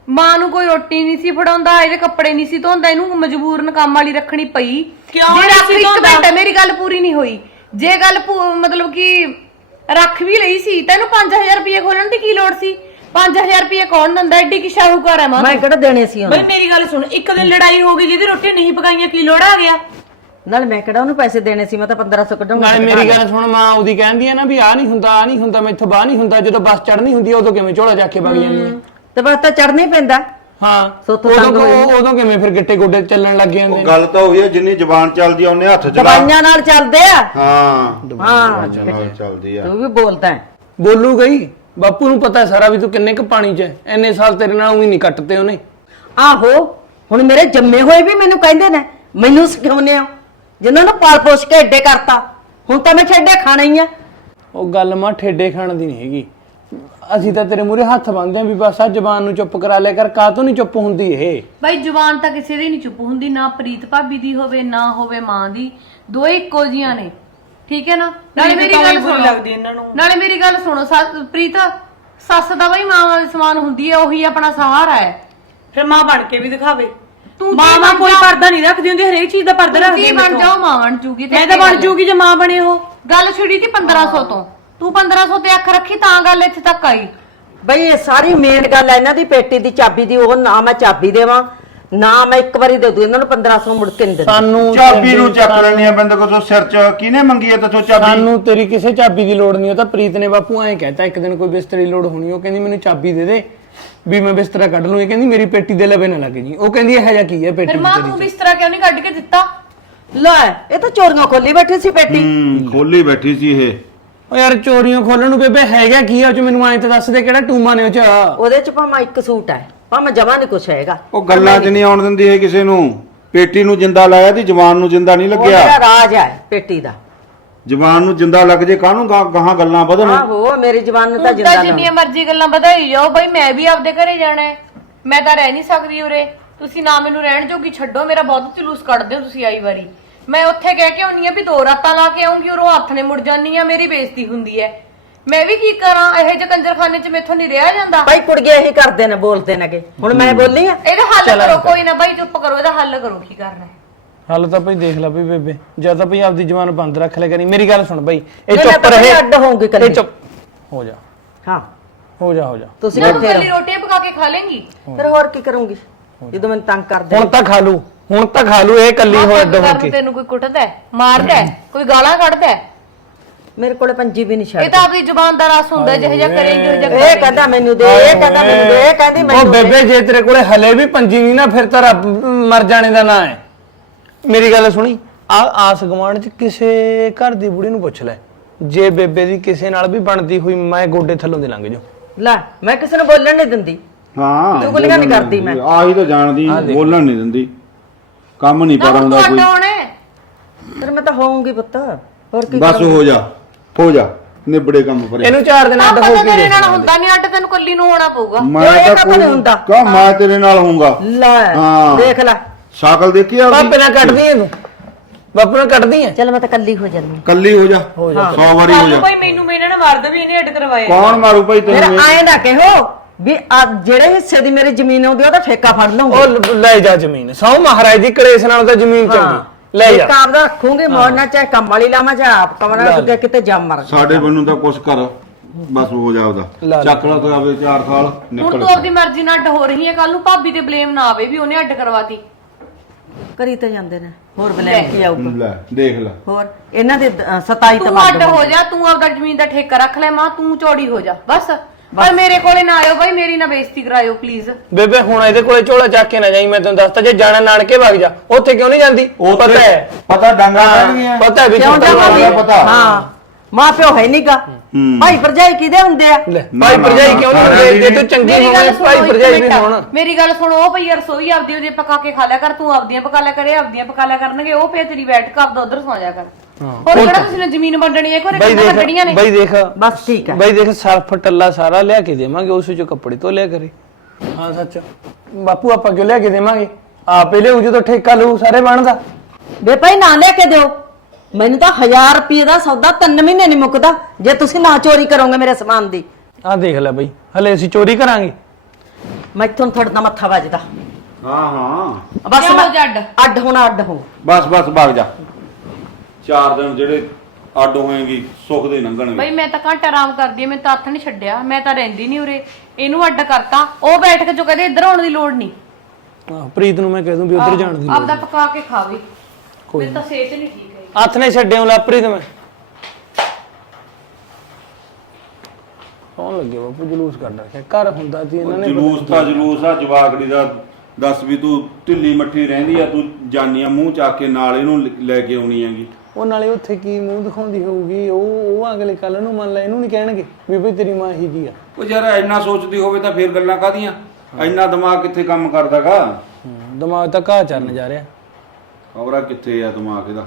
ਮਾਂ ਨੂੰ ਕੋਈ ਰੋਟੀ ਨਹੀਂ ਸੀ ਫੜਾਉਂਦਾ ਇਹਦੇ ਕੱਪੜੇ ਨਹੀਂ ਸੀ ਧੋਂਦਾ ਇਹਨੂੰ ਮਜਬੂਰਨ ਕੰਮ ਵਾਲੀ ਰੱਖਣੀ ਪਈ। ਕਿਉਂ ਨਹੀਂ ਇੱਕ? ਮਿੰਟ ਮੇਰੀ ਗੱਲ ਪੂਰੀ ਨਹੀਂ ਹੋਈ। ਜੇ ਗੱਲ ਮਤਲਬ ਕਿ ਰੱਖ ਵੀ ਲਈ ਸੀ ਤੈਨੂੰ 5000 ਰੁਪਏ ਖੋਲਣ ਦੀ ਕੀ ਲੋੜ ਸੀ? 5000 ਰੁਪਏ ਕੌਣ ਦਿੰਦਾ? ਐਡੀ ਕਿ ਸ਼ਾਹੂਕਾਰ ਹੈ ਮਾਂ? ਮੈਂ ਕਿਹੜਾ ਦੇਣੇ ਸੀ ਬਈ ਉਹਨੂੰ ਮੇਰੀ ਗੱਲ ਸੁਣ ਇੱਕ ਦਿਨ ਲੜਾਈ ਹੋ ਗਈ ਜਿਹਦੀ ਰੋਟੀ ਨਹੀਂ ਪਕਾਈਆਂ ਕੀ ਲੋੜ ਆ ਗਿਆ? ਨਾਲ ਮੈਂ ਕਿਹੜਾ ਉਹਨੂੰ ਪੈਸੇ ਦੇਣੇ ਸੀ? ਮੈਂ ਤਾਂ 1500 ਕਢਾਉਂਗਾ ਨਾਲੇ ਮੇਰੀ ਗੱਲ ਸੁਣ ਮਾਂ ਉਹਦੀ ਕਹਿੰਦੀ ਹੈ ਨਾ ਵੀ ਆ ਨਹੀਂ ਹੁੰਦਾ ਆ ਨਹੀਂ ਹੁੰਦਾ ਮੈਥੋਂ ਬਾਹ ਨਹੀਂ ਹੁੰਦਾ ਜਦੋਂ ਬੱਸ ਚੜਨੀ ਹੁੰਦੀ ਉਦੋਂ ਕਿਵੇਂ ਝੋਲਾ ਜਾ ਕੇ ਵਗ ਜਾਂਦੀ ਹੈ ਤੇ ਬਸ ਤਾਂ ਚੜਨਾ ਹੀ ਪੈਂਦਾ। ਹਾਂ ਸੁੱਤ ਉਦੋਂ ਤੰਗ ਹੋਏ ਕਿਉਂ- ਉਦੋਂ ਕਿਵੇਂ ਫਿਰ ਗਿੱਟੇ ਗੋਡੇ ਚੱਲਣ ਲੱਗ ਜਾਂਦੇ ਉਹ ਨੇ? ਗੱਲ ਤਾਂ ਉਹੀ ਹੈ ਜਿੰਨੀ ਜ਼ਬਾਨ ਚੱਲਦੀ ਆ ਉਹਨੇ ਹੱਥ ਦਵਾਈਆਂ ਨਾਲ ਚੱਲਦੇ ਆ। ਹਾਂ। ਹਾਂ। ਨਾਲ ਚੱਲਦੀ ਆ। ਤੂੰ ਵੀ ਬੋਲਦਾ ਹੈ। ਬੋਲੂ ਗਈ? ਬਾਪੂ ਨੂੰ ਪਤਾ ਸਾਰਾ ਵੀ ਤੂੰ ਕਿੰਨੇ ਕੁ ਪਾਣੀ 'ਚ ਹੈ। ਇੰਨੇ ਸਾਲ ਤੇਰੇ ਨਾਲ ਉਹੀ ਨਹੀਂ ਕੱਟਤੇ ਉਹਨੇ। ਆਹੋ ਹੁਣ ਮੇਰੇ ਜੰਮੇ ਹੋਏ ਵੀ ਮੈਨੂੰ ਕਹਿੰਦੇ ਨੇ ਮੈਨੂੰ ਸਿਖਾਉਨੇ ਹੋ ਜਿਨ੍ਹਾਂ ਨੂੰ ਪਾਲ ਪੋਸ਼ ਕੇ ਏਡੇ ਕਰਤਾ ਹੁਣ ਤਾਂ ਮੈਂ ਛੱਡੇ ਖਾਣਾ ਹੀ ਆ। ਉਹ ਗੱਲ ਮਾਂ ਠੇਡੇ ਖਾਣ ਦੀ ਨਹੀਂ ਹੈਗੀ। ਅਸੀਂ ਤਾਂ ਤੇਰੇ ਮੂਰੇ ਹੱਥ ਬੰਨਦੇ ਆਂ ਵੀ ਬਸ ਆ ਜ਼ਬਾਨ ਨੂੰ ਚੁੱਪ ਕਰਾ ਲਿਆ ਕਰ ਕਾਹਤੋਂ ਨਹੀਂ ਚੁੱਪ ਹੁੰਦੀ ਇਹ? ਬਾਈ ਜ਼ੁਬਾਨ ਤਾਂ ਕਿਸੇ ਦੀ ਨਹੀਂ ਚੁੱਪ ਹੁੰਦੀ ਨਾ ਪ੍ਰੀਤ ਭਾਬੀ ਦੀ ਹੋਵੇ ਨਾ ਹੋਵੇ ਮਾਂ ਦੀ। ਦੋਏ ਇੱਕੋ ਜੀਆਂ ਨੇ। ਠੀਕ ਹੈ ਨਾ? ਨਾਲੇ ਮੇਰੀ ਗੱਲ ਸੁਣੋ। ਲੱਗਦੀ ਇਹਨਾਂ ਨੂੰ। ਨਾਲੇ ਮੇਰੀ ਗੱਲ ਸੁਣੋ ਸੱਸ- ਪ੍ਰੀਤ ਸੱਸ ਦਾ ਬਾਈ ਮਾਂ ਵਾਲੇ ਸਮਾਨ ਹੁੰਦੀ ਹੈ ਉਹੀ ਆਪਣਾ ਸਹਾਰਾ ਹੈ। ਫਿਰ ਮਾਂ ਬਣ ਕੇ ਵੀ ਦਿਖਾਵੇ। ਤੂੰ ਮਾਂ ਮਾਂ ਕੋਈ ਪਰਦਾ ਨਹੀਂ ਰੱਖਦੀ ਹੁੰਦੀ ਹਰੇਕ ਚੀਜ਼ ਦਾ ਪਰਦਾ ਰੱਖਦੀ ਕੀ ਹੈ ਬਣ। ਜਾਓ ਮਾਂ ਬਣ ਜੂਗੀ ਤੇ ਮੈਂ ਤਾਂ ਬਣ ਜੂਗੀ ਜੇ ਮਾਂ ਬਣੇ ਉਹ। ਗੱਲ ਛਿੜੀ ਤੀ 1500 ਤੋਂ। ਤੂੰ 1500 ਤੇ ਅੱਖ ਰੱਖੀ ਤਾਂ ਗੱਲ ਇੱਥੇ ਤੱਕ ਆਈ। ਬਈ ਇਹ ਸਾਰੀ ਮੇਨ ਗੱਲ ਹੈ ਇਹਨਾਂ ਦੀ ਪੇਟੀ ਦੀ ਚਾਬੀ ਦੀ ਉਹ ਨਾ ਮੈਂ ਚਾਬੀ ਦੇਵਾਂ। ਨਾ ਮੈਂ ਇੱਕ ਵਾਰੀ ਦੇ ਦੂੰ ਇਹਨਾਂ ਨੂੰ 1500 ਮੁੜ ਕੇ ਨਹੀਂ ਦਿੰਦੀ। ਸਾਨੂੰ ਚਾਬੀ ਨੂੰ ਚੱਕ ਲੈਣੀ ਆ ਬੰਦੇ ਕੋਲ ਸਿਰ ਚ ਕਿਹਨੇ ਮੰਗੀ ਆ ਤੇਥੋਂ ਚਾਬੀ? ਸਾਨੂੰ ਤੇਰੀ ਕਿਸੇ ਚਾਬੀ ਦੀ ਲੋੜ ਨਹੀਂ ਉਹ ਤਾਂ ਪ੍ਰੀਤ ਨੇ ਬਾਪੂ ਐਂ ਕਹਿਤਾ ਇੱਕ ਦਿਨ ਕੋਈ ਬਿਸਤਰੇ ਦੀ ਲੋੜ ਹੋਣੀ ਉਹ ਕਹਿੰਦੀ ਮੈਨੂੰ ਚਾਬੀ ਦੇ ਦੇ ਵੀ ਮੈਂ ਬਿਸਤਰਾ ਕੱਢ ਲੂੰ। ਇਹ ਕਹਿੰਦੀ ਮੇਰੀ ਪੇਟੀ ਦੇ ਲਵੇ ਨਾ ਲੱਗ ਜੀ। ਉਹ ਕਹਿੰਦੀ ਇਹ ਜਿਹਾ ਕੀ ਹੈ ਪੇਟੀ ਫਿਰ ਮਾਂ ਤੇਰੀ ਤੂੰ ਬਿਸਤਰਾ ਕਿਉਂ ਨਹੀਂ ਕੱਢ ਕੇ ਦਿੱਤਾ? ਲੈ ਇਹ ਤਾਂ ਚੋਰੀਆਂ ਖੋਲੀ ਬੈਠੀ ਸੀ ਪੇਟੀ। ਹੂੰ ਖੋਲੀ ਬੈਠੀ ਸੀ ਇਹ। ਉਹ ਯਾਰ ਚੋਰੀਆਂ ਖੋਲਣ ਨੂੰ ਬੇਬੇ ਹੈਗਾ ਕੀ ਆ ਉਹ ਚ ਮੈਨੂੰ ਐਂ ਤਾਂ ਦੱਸ ਦੇ ਕਿਹੜਾ ਟੂਮਾ ਨੇ ਉਹ ਚ। ਉਹਦੇ ਚ ਭਾਵੇਂ ਇੱਕ ਸੂਟ ਹੈ। ਭਾਵੇਂ ਜਮਾ ਨਹੀਂ ਕੁਛ ਹੈਗਾ। ਉਹ ਗੱਲਾਂ 'ਚ ਨਹੀਂ ਆਉਣ ਦਿੰਦੀ ਇਹ ਕਿਸੇ ਨੂੰ। ਪੇਟੀ ਨੂੰ ਜਿੰਦਾ ਲਾਇਆ ਤੇ ਜਵਾਨ ਨੂੰ ਜਿੰਦਾ ਨਹੀਂ ਉਹ ਲੱਗਿਆ। ਰਾਜ ਹੈ ਪੇਟੀ ਦਾ। ਜਵਾਨ ਨੂੰ ਜਿੰਦਾ ਲੱਗ ਜੇ ਕਾਹਨੂੰ ਗਾਂ- ਗਾਹਾਂ ਗੱਲਾਂ ਵਧਣ? ਆਹੋ ਮੇਰੀ ਜਵਾਨ ਨੂੰ ਤਾਂ ਹੁਣ ਜਿੰਦਾ ਤਾਂ ਜਿੰਨੀਆਂ ਮਰਜ਼ੀ ਗੱਲਾਂ ਵਧਾਈ ਜਾਓ ਬਈ ਮੈਂ ਵੀ ਆਪਦੇ ਘਰੇ ਜਾਣਾ ਹੈ। ਮੈਂ ਤਾਂ ਰਹਿ ਨਹੀਂ ਸਕਦੀ ਉਰੇ। ਤੁਸੀਂ ਨਾ ਮੈਨੂੰ ਰਹਿਣ ਜੋਗੀ ਛੱਡੋ ਮੇਰਾ ਬਹੁਤ ਜਲੂਸ ਕੱਢਦੇ ਹੋ ਤੁਸੀਂ ਆਈ ਵਾਰੀ। ਮੈਂ ਉੱਥੇ ਕਹਿ ਕੇ ਆਉਣੀ ਆ ਵੀ ਦੋ ਰਾਤਾਂ ਲਾ ਕੇ ਆਉਂਗੀ ਉਰੋਂ ਹੱਥ ਨੇ ਮੁੜ ਜਾਨੀ ਆ ਮੇਰੀ ਬੇਇੱਜ਼ਤੀ ਹੁੰਦੀ ਹੈ। ਮੈਂ ਵੀ ਕੀ ਕਰਾਂ? ਇਹੋ ਜਿਹੇ ਕੰਜਰਖਾਨੇ 'ਚ ਮੈਥੋਂ ਨਹੀਂ ਰਿਹਾ ਜਾਂਦਾ। ਭਾਈ ਕੁੜੀਏ ਇਹੀ ਕਰਦੇ ਨੇ ਬੋਲਦੇ ਨੇਗੇ। ਹੁਣ ਮੈਂ ਬੋਲੀ ਆ? ਇਹਦਾ ਹੱਲ ਕਰੋ ਕੋਈ ਨਾ ਬਾਈ ਚੁੱਪ ਕਰੋ ਇਹਦਾ ਹੱਲ ਕਰੋ ਕੀ ਕਰਨਾ ਹੈ। ਹੱਲ ਤਾਂ ਭਈ ਦੇਖ ਲੈ ਭਈ ਬੇਬੇ ਜਾਂ ਤਾਂ ਭਈ ਆਪਦੀ ਜ਼ਬਾਨ ਬੰਦ ਰੱਖ ਲੈ ਕਰੀ। ਮੇਰੀ ਗੱਲ ਸੁਣ ਭਈ ਇਹ ਨਹੀਂ, ਮੈਂ ਚੁੱਪ ਤਾਂ ਰਹੇ। ਅੱਡ ਹੋਊਂਗੀ। ਇਹ ਚੁੱਪ। ਹੋ ਜਾ। ਹਾਂ। ਹੋ ਜਾ ਹੋ ਜਾ। ਤੁਸੀਂ ਨਾ ਤੂੰ ਕੱਲੀ ਰੋਟੀਆਂ ਪਕਾ ਕੇ ਖਾ ਲੇਂਗੀ। ਫਿਰ ਹੋਰ ਕੀ ਕਰੂੰਗੀ? ਜਦੋਂ ਮੈਨੂੰ ਤੰਗ ਕਰਦੇ ਹੁਣ ਤਾਂ ਖਾ ਲੂ। ਹੁਣ ਤਾਂ ਖਾ ਲੂ ਇਹ ਕੱਲੀ ਹੋ ਅੱਡ ਹੋ ਕੇ। ਤੈਨੂੰ ਕੋਈ ਕੁੱਟਦਾ ਹੈ, ਮਾਰਦਾ ਹੈ, ਕੋਈ ਗਾਲਾਂ ਕੱਢਦਾ ਹੈ। ਮੇਰੇ ਕੋਲੇ ਪੰਜੀ ਵੀ ਨਹੀਂ ਇਹ ਛੱਡ ਤਾਂ ਆਪਣੀ ਜ਼ੁਬਾਨ ਦਾ ਰਸ ਹੁੰਦਾ ਜਿਹੋ ਜਿਹਾ ਕਰੇਂਗੇ ਉਹ ਜਿਹਾ ਇਹ ਕਹਿੰਦਾ ਮੈਨੂੰ ਦੇ ਇਹ ਕਹਿੰਦਾ ਮੈਨੂੰ ਦੇ ਇਹ ਕਹਿੰਦੀ ਉਹ ਮੈਨੂੰ। ਬੇਬੇ ਜੇ ਤੇਰੇ ਕੋਲੇ ਹਲੇ ਵੀ ਪੰਜੀ ਨਹੀਂ ਨਾ ਫਿਰ ਤਾਂ ਰੱਬ ਮਰ ਜਾਣੇ ਦਾ ਨਾਂ ਹੈ। ਮੇਰੀ ਗੱਲ ਸੁਣੀ ਆ ਆਸ ਗਵਾਂਢ ਚ ਕਿਸੇ ਘਰ ਦੀ ਬੁੜੀ ਨੂੰ ਪੁੱਛ ਲੈ। ਜੇ ਬੇਬੇ ਦੀ ਕਿਸੇ ਨਾਲ ਵੀ ਬਣਦੀ ਹੋਈ ਮੈਂ ਗੋਡੇ ਥੱਲੋਂ ਦੀ ਲੰਘ ਜਾ ਲੈ ਮੈਂ ਕਿਸੇ ਨੂੰ ਬੋਲਣ ਨਹੀਂ ਦਿੰਦੀ। ਹਾਂ ਚੁਗਲੀਆਂ ਨਹੀਂ ਕਰਦੀ ਮੈਂ। ਆਹੀ ਤਾਂ ਜਾਣਦੀ ਬੋਲਣ ਨਹੀਂ ਦਿੰਦੀ। ਕੰਮ ਨਹੀਂ ਪਰ ਹੁਣ ਹੁੰਦਾ ਤੂੰ ਕੋਈ। ਹੈ। ਫਿਰ ਮੈਂ ਤਾਂ ਹੋਊਂਗੀ ਪੁੱਤ। ਹੋਰ ਕੀ ਬਸ ਹੋ ਜਾ। ਹੋ ਜਾ ਨਿਬੜੇ ਕੰਮ ਪਰੇ। ਇਹਨੂੰ ਚਾਰ ਦਿਨ ਅੱਡ ਆਪਾਂ ਹੋ ਤਾਂ ਕੇ ਤੇਰੇ ਨਾਲ ਹੁੰਦਾ ਨਹੀਂ ਅੱਡ ਤੈਨੂੰ ਕੱਲੀ ਨੂੰ ਹੋਣਾ ਪਊਗਾ। ਮੈਂ ਇਹ ਤਾਂ ਤਾਂ ਕੋਈ ਨਹੀਂ ਹੁੰਦਾ। ਕਾ ਮੈਂ ਤੇਰੇ ਨਾਲ ਹੋਊਂਗਾ। ਲੈ ਹਾਂ। ਦੇਖ ਲੈ। ਸ਼ਕਲ ਦੇਖੀ ਆ ਬਾਪੇ ਨਾਲ ਕੱਢਦੀ ਐ ਤੂੰ ਬਾਪੂ ਨਾਲ ਕੱਢਦੀ ਐ ਚਲ ਮੈਂ ਤਾਂ ਕੱਲੀ ਹੋ ਜਾਂਦੀ ਕੱਲੀ ਹੋ ਜਾ। 100 ਵਾਰੀ ਹੋ ਜਾ। ਭਾਈ ਮੈਨੂੰ ਵੀ ਇਹਨਾਂ ਨੇ ਮਾਰਦਾ ਵੀ ਇਹਨੇ ਅੱਡ ਕਰਵਾਇਆ ਕੌਣ ਮਾਰੂ ਭਾਈ ਫਿਰ ਤੈਨੂੰ ਆਏ ਨਾ ਕਹੋ ਵੀ ਆ ਜਿਹੜੇ ਹਿੱਸੇ ਦੀ ਮੇਰੀ ਜ਼ਮੀਨ ਆਉਂਦੀ ਉਹਦਾ ਠੇਕਾ ਫੜ ਲਵਾਂਗੀ ਉਹ ਲ- ਲੈ ਜਾ ਜ਼ਮੀਨ। ਸੌ ਮਹਾਰਾਜ ਦੀ ਕਲੇਸ਼ ਨਾਲ ਤਾਂ ਜ਼ਮੀਨ ਚੰਗੀ ਲੈ ਜਾ ਇੱਕ ਆਪਦਾ ਰੱਖੂੰਗੀ ਮੋੜਨਾ ਚਾਹੇ ਕੰਮ ਵਾਲੀ ਲਾਵਾਂ ਚਾਹੇ ਆਪ ਕਮਰਾ ਅੱਗੇ ਕਿਤੇ ਜੰਮ ਮਰ ਸਾਡੇ ਬੰਨੂ ਤਾਂ ਕੁਛ ਕਰ ਬਸ ਹੋ ਜਾ ਉਹਦਾ। ਲੈ। ਚੱਕ ਲਾ ਤੂੰ ਆਪਦੇ 4 ਸਾਲ ਹੁਣ ਨਿਕਲ ਤੂੰ ਆਪਦੀ ਮਰਜ਼ੀ ਨਾਲ ਅੱਡ ਹੋ ਰਹੀ ਹੈ ਕੱਲ ਨੂੰ ਭਾਬੀ ਤੇ ਬਲੇਮ ਨਾ ਆਵੇ ਵੀ ਉਹਨੇ ਅੱਡ ਕਰਵਾਤੀ। ਕਰੀ ਤਾਂ ਜਾਂਦੇ ਨੇ। ਹੋਰ ਬਲੈਕ ਕੀ ਆਊਗਾ? ਲੈ ਦੇਖ ਲੈ। ਹੋਰ ਇਹਨਾਂ ਦੇ ਅ, 27 ਤੂੰ ਤਬੱਦ ਅੱਡ ਹੋ ਜਾ ਤੂੰ ਆਪਦਾ ਜ਼ਮੀਨ ਦਾ ਠੇਕਾ ਰੱਖ ਲੈ ਮਾਂ ਤੂੰ ਚੌੜੀ ਹੋ ਜਾ ਬਸ। ਪਰ ਮੇਰੇ ਕੋਲੇ ਨਾ ਆਇਓ ਬਾਈ ਮੇਰੀ ਨਾ ਬੇਇੱਜ਼ਤੀ ਕਰਾਇਓ ਪਲੀਜ਼ ਬੇਬੇ ਹੁਣ ਇਹਦੇ ਕੋਲੇ ਝੋਲਾ ਚੱਕ ਕੇ ਨਾ ਜਾਈ ਮੈਂ ਤੈਨੂੰ ਦੱਸਤਾ ਜੇ ਜਾਣਾ ਨਾਨਕੇ ਵਗ ਜਾ ਉੱਥੇ ਕਿਉਂ ਨਹੀਂ ਜਾਂਦੀ? ਪਤਾ ਹੈ। ਪਤਾ ਡਾਂਗਾ ਪਤਾ ਹੈ ਵੀ ਕਿਉਂ ਵਾਲਾ ਪਤਾ। ਹਾਂ। ਮਾਂ ਪਿਓ ਹੈ ਨਹੀਂਗਾ। ਭਾਈ ਭਰਜਾਈ ਕਿਹਦੇ ਹੁੰਦੇ ਆ? ਲੈ ਭਾਈ ਨਾ, ਭਰਜਾਈ ਕਿਉਂ ਨਹੀਂ ਹੁੰਦੇ? ਜੇ ਤੂੰ ਚੰਗੀ ਮੇਰੀ ਹੋਵੇ ਗੱਲ ਸੁਣੋ ਭਾਈ ਇੱਕ ਭਰਜਾਈ ਵੀ ਮਿੰਟ। ਹੋਣ। ਮੇਰੀ ਗੱਲ ਸੁਣੋ ਉਹ ਭਈ ਰਸੋਈ ਆਪਦੀ ਉਹਦੇ ਪਕਾ ਕੇ ਖਾ ਲਿਆ ਕਰ ਤੂੰ ਆਪਦੀਆਂ ਪਕਾ ਲਿਆ ਕਰੇ ਆਪਦੀਆਂ ਪਕਾ ਲਿਆ ਕਰਨਗੇ ਉਹ ਫੇਰ ਤੇਰੀ ਬੈਠ ਕੇ ਆਪਦਾ ਉਧਰ ਸੌ ਜਾ ਕਰ। ਹੋਰ ਕਿਹੜਾ ਤੁਸੀਂ ਨੇ ਜ਼ਮੀਨ ਵੰਡਣੀ ਹੈ? ਕੋਈ ਬਾਈ ਕਿਹੜਾ ਦੇਖ ਨੇ? ਬਾਈ ਦੇਖ। ਬਸ ਠੀਕ ਹੈ। ਬਾਈ ਦੇਖ ਸਰਫ ਟੱਲਾ ਸਾਰਾ ਲਿਆ ਕੇ ਦੇਵਾਂਗੇ ਉਸ ਵਿੱਚੋਂ ਕੱਪੜੇ ਤੋਂ ਲਿਆ ਕਰੇ। ਹਾਂ ਸੱਚ। ਬਾਪੂ ਆਪਾਂ ਕਿਉਂ ਲਿਆ ਕੇ ਦੇਵਾਂਗੇ? ਆਪੇ ਲਿਆਉ ਜਦੋਂ ਠੇਕਾ ਲਊ ਸਾਰੇ ਬਣਦਾ। ਵੇ ਭਾਈ ਨਾ ਲੈ ਕੇ ਦਿਓ। ਮੈਨੂੰ ਤਾਂ 1000 ਰੁਪਏ ਦਾ ਸੌਦਾ 3 ਮਹੀਨੇ ਨਹੀਂ ਮੁੱਕਦਾ ਜੇ ਤੁਸੀਂ ਨਾ ਚੋਰੀ ਕਰੋਗੇ ਮੇਰੇ ਸਮਾਨ ਦੀ। ਆਹ ਦੇਖ ਲੈ ਬਾਈ ਹਲੇ ਅਸੀਂ ਚੋਰੀ ਕਰਾਂਗੇ। ਮੈਥੋਂ ਤੁਹਾਡਾ ਦਾ ਮੱਥਾ ਵੱਜਦਾ। ਹਾਂ ਹਾਂ। ਬਸ ਕਿਉਂ ਮੈਂ? ਅੱਡ ਹੋਣਾ ਅੱਡ ਹੋ ਬਸ ਬਸ ਭੱਗ ਜਾ। ਚਾਰ ਦਿਨ ਜਿਹੜੇ ਅੱਡ ਹੋਏਗੀ ਸੁੱਖ ਦੇ ਲੰਘਣਗੇ। ਬਈ ਮੈਂ ਤਾਂ ਘੰਟਾ ਆਰਾਮ ਕਰਦੀ ਆ ਮੈਂ ਤਾਂ ਹੱਥ ਨਹੀਂ ਛੱਡਿਆ ਮੈਂ ਤਾਂ ਰਹਿੰਦੀ ਨਹੀਂ ਉਰੇ। ਇਹਨੂੰ ਅੱਡ ਕਰਤਾ ਉਹ ਬੈਠ ਕੇ ਜੋ ਕਹਦੇ ਇੱਧਰ ਆਉਣ ਦੀ ਲੋੜ ਨਹੀਂ। ਆਹ, ਪ੍ਰੀਤ ਨੂੰ ਮੈਂ ਕਹਿ ਦੂੰ ਵੀ ਉੱਧਰ ਜਾਣ ਦੀ ਲੋੜ ਆਪਦਾ ਪਕਾ ਕੇ ਖਾਵੇ ਮੇਰੀ ਤਾਂ ਸਿਹਤ ਨਹੀਂ ਠੀਕ ਹੈ ਹੱਥ ਨੇ ਛੱਡਿਓ ਲਾ ਪ੍ਰੀਤ ਮੈਂ। ਕੌਣ ਲੱਗੇ ਬਾਪੂ ਜਲੂਸ ਕੱਢ ਰੱਖਿਆ। ਘਰ ਹੁੰਦਾ ਸੀ ਇਹਨਾਂ ਨੇ ਜਲੂਸ ਤਾਂ ਜਲੂਸ ਆ ਜਵਾਕੜੀ ਦਾ ਦੱਸ ਵੀ ਤੂੰ ਢਿੱਲੀ ਮੱਠੀ ਰਹਿੰਦੀ ਆ ਤੂੰ ਜਾਨੀ ਆ ਮੂੰਹ ਚੱਕ ਕੇ ਨਾਲ ਇਹਨੂੰ ਲ- ਲੈ ਕੇ ਆਉਣੀ ਹੈਗੀ। ਉਹ ਨਾਲੇ ਉੱਥੇ ਕੀ ਮੂੰਹ ਦਿਖਾਉਂਦੀ ਹੋਊਗੀ? ਉਹ ਉਹ ਅਗਲੇ ਕੱਲ ਨੂੰ ਮੰਨ ਲੈ ਇਹਨੂੰ ਨਹੀਂ ਕਹਿਣਗੇ ਵੀ ਭਈ ਤੇਰੀ ਮਾਂ ਹੀ ਜੀ ਆ। ਉਹ ਯਾਰ ਇੰਨਾ ਸੋਚਦੀ ਹੋਵੇ ਤਾਂ ਫੇਰ ਗੱਲਾਂ ਕਾਦੀਆਂ ਇੰਨਾ ਦਿਮਾਗ ਕਿੱਥੇ ਕੰਮ ਕਰਦਾਗਾ? ਦਿਮਾਗ ਤਾਂ ਘਾਹ ਚਰਨ ਜਾ ਰਿਹਾ। ਖਬਰਾਂ ਕਿੱਥੇ ਆ ਦਿਮਾਗ ਇਹਦਾ?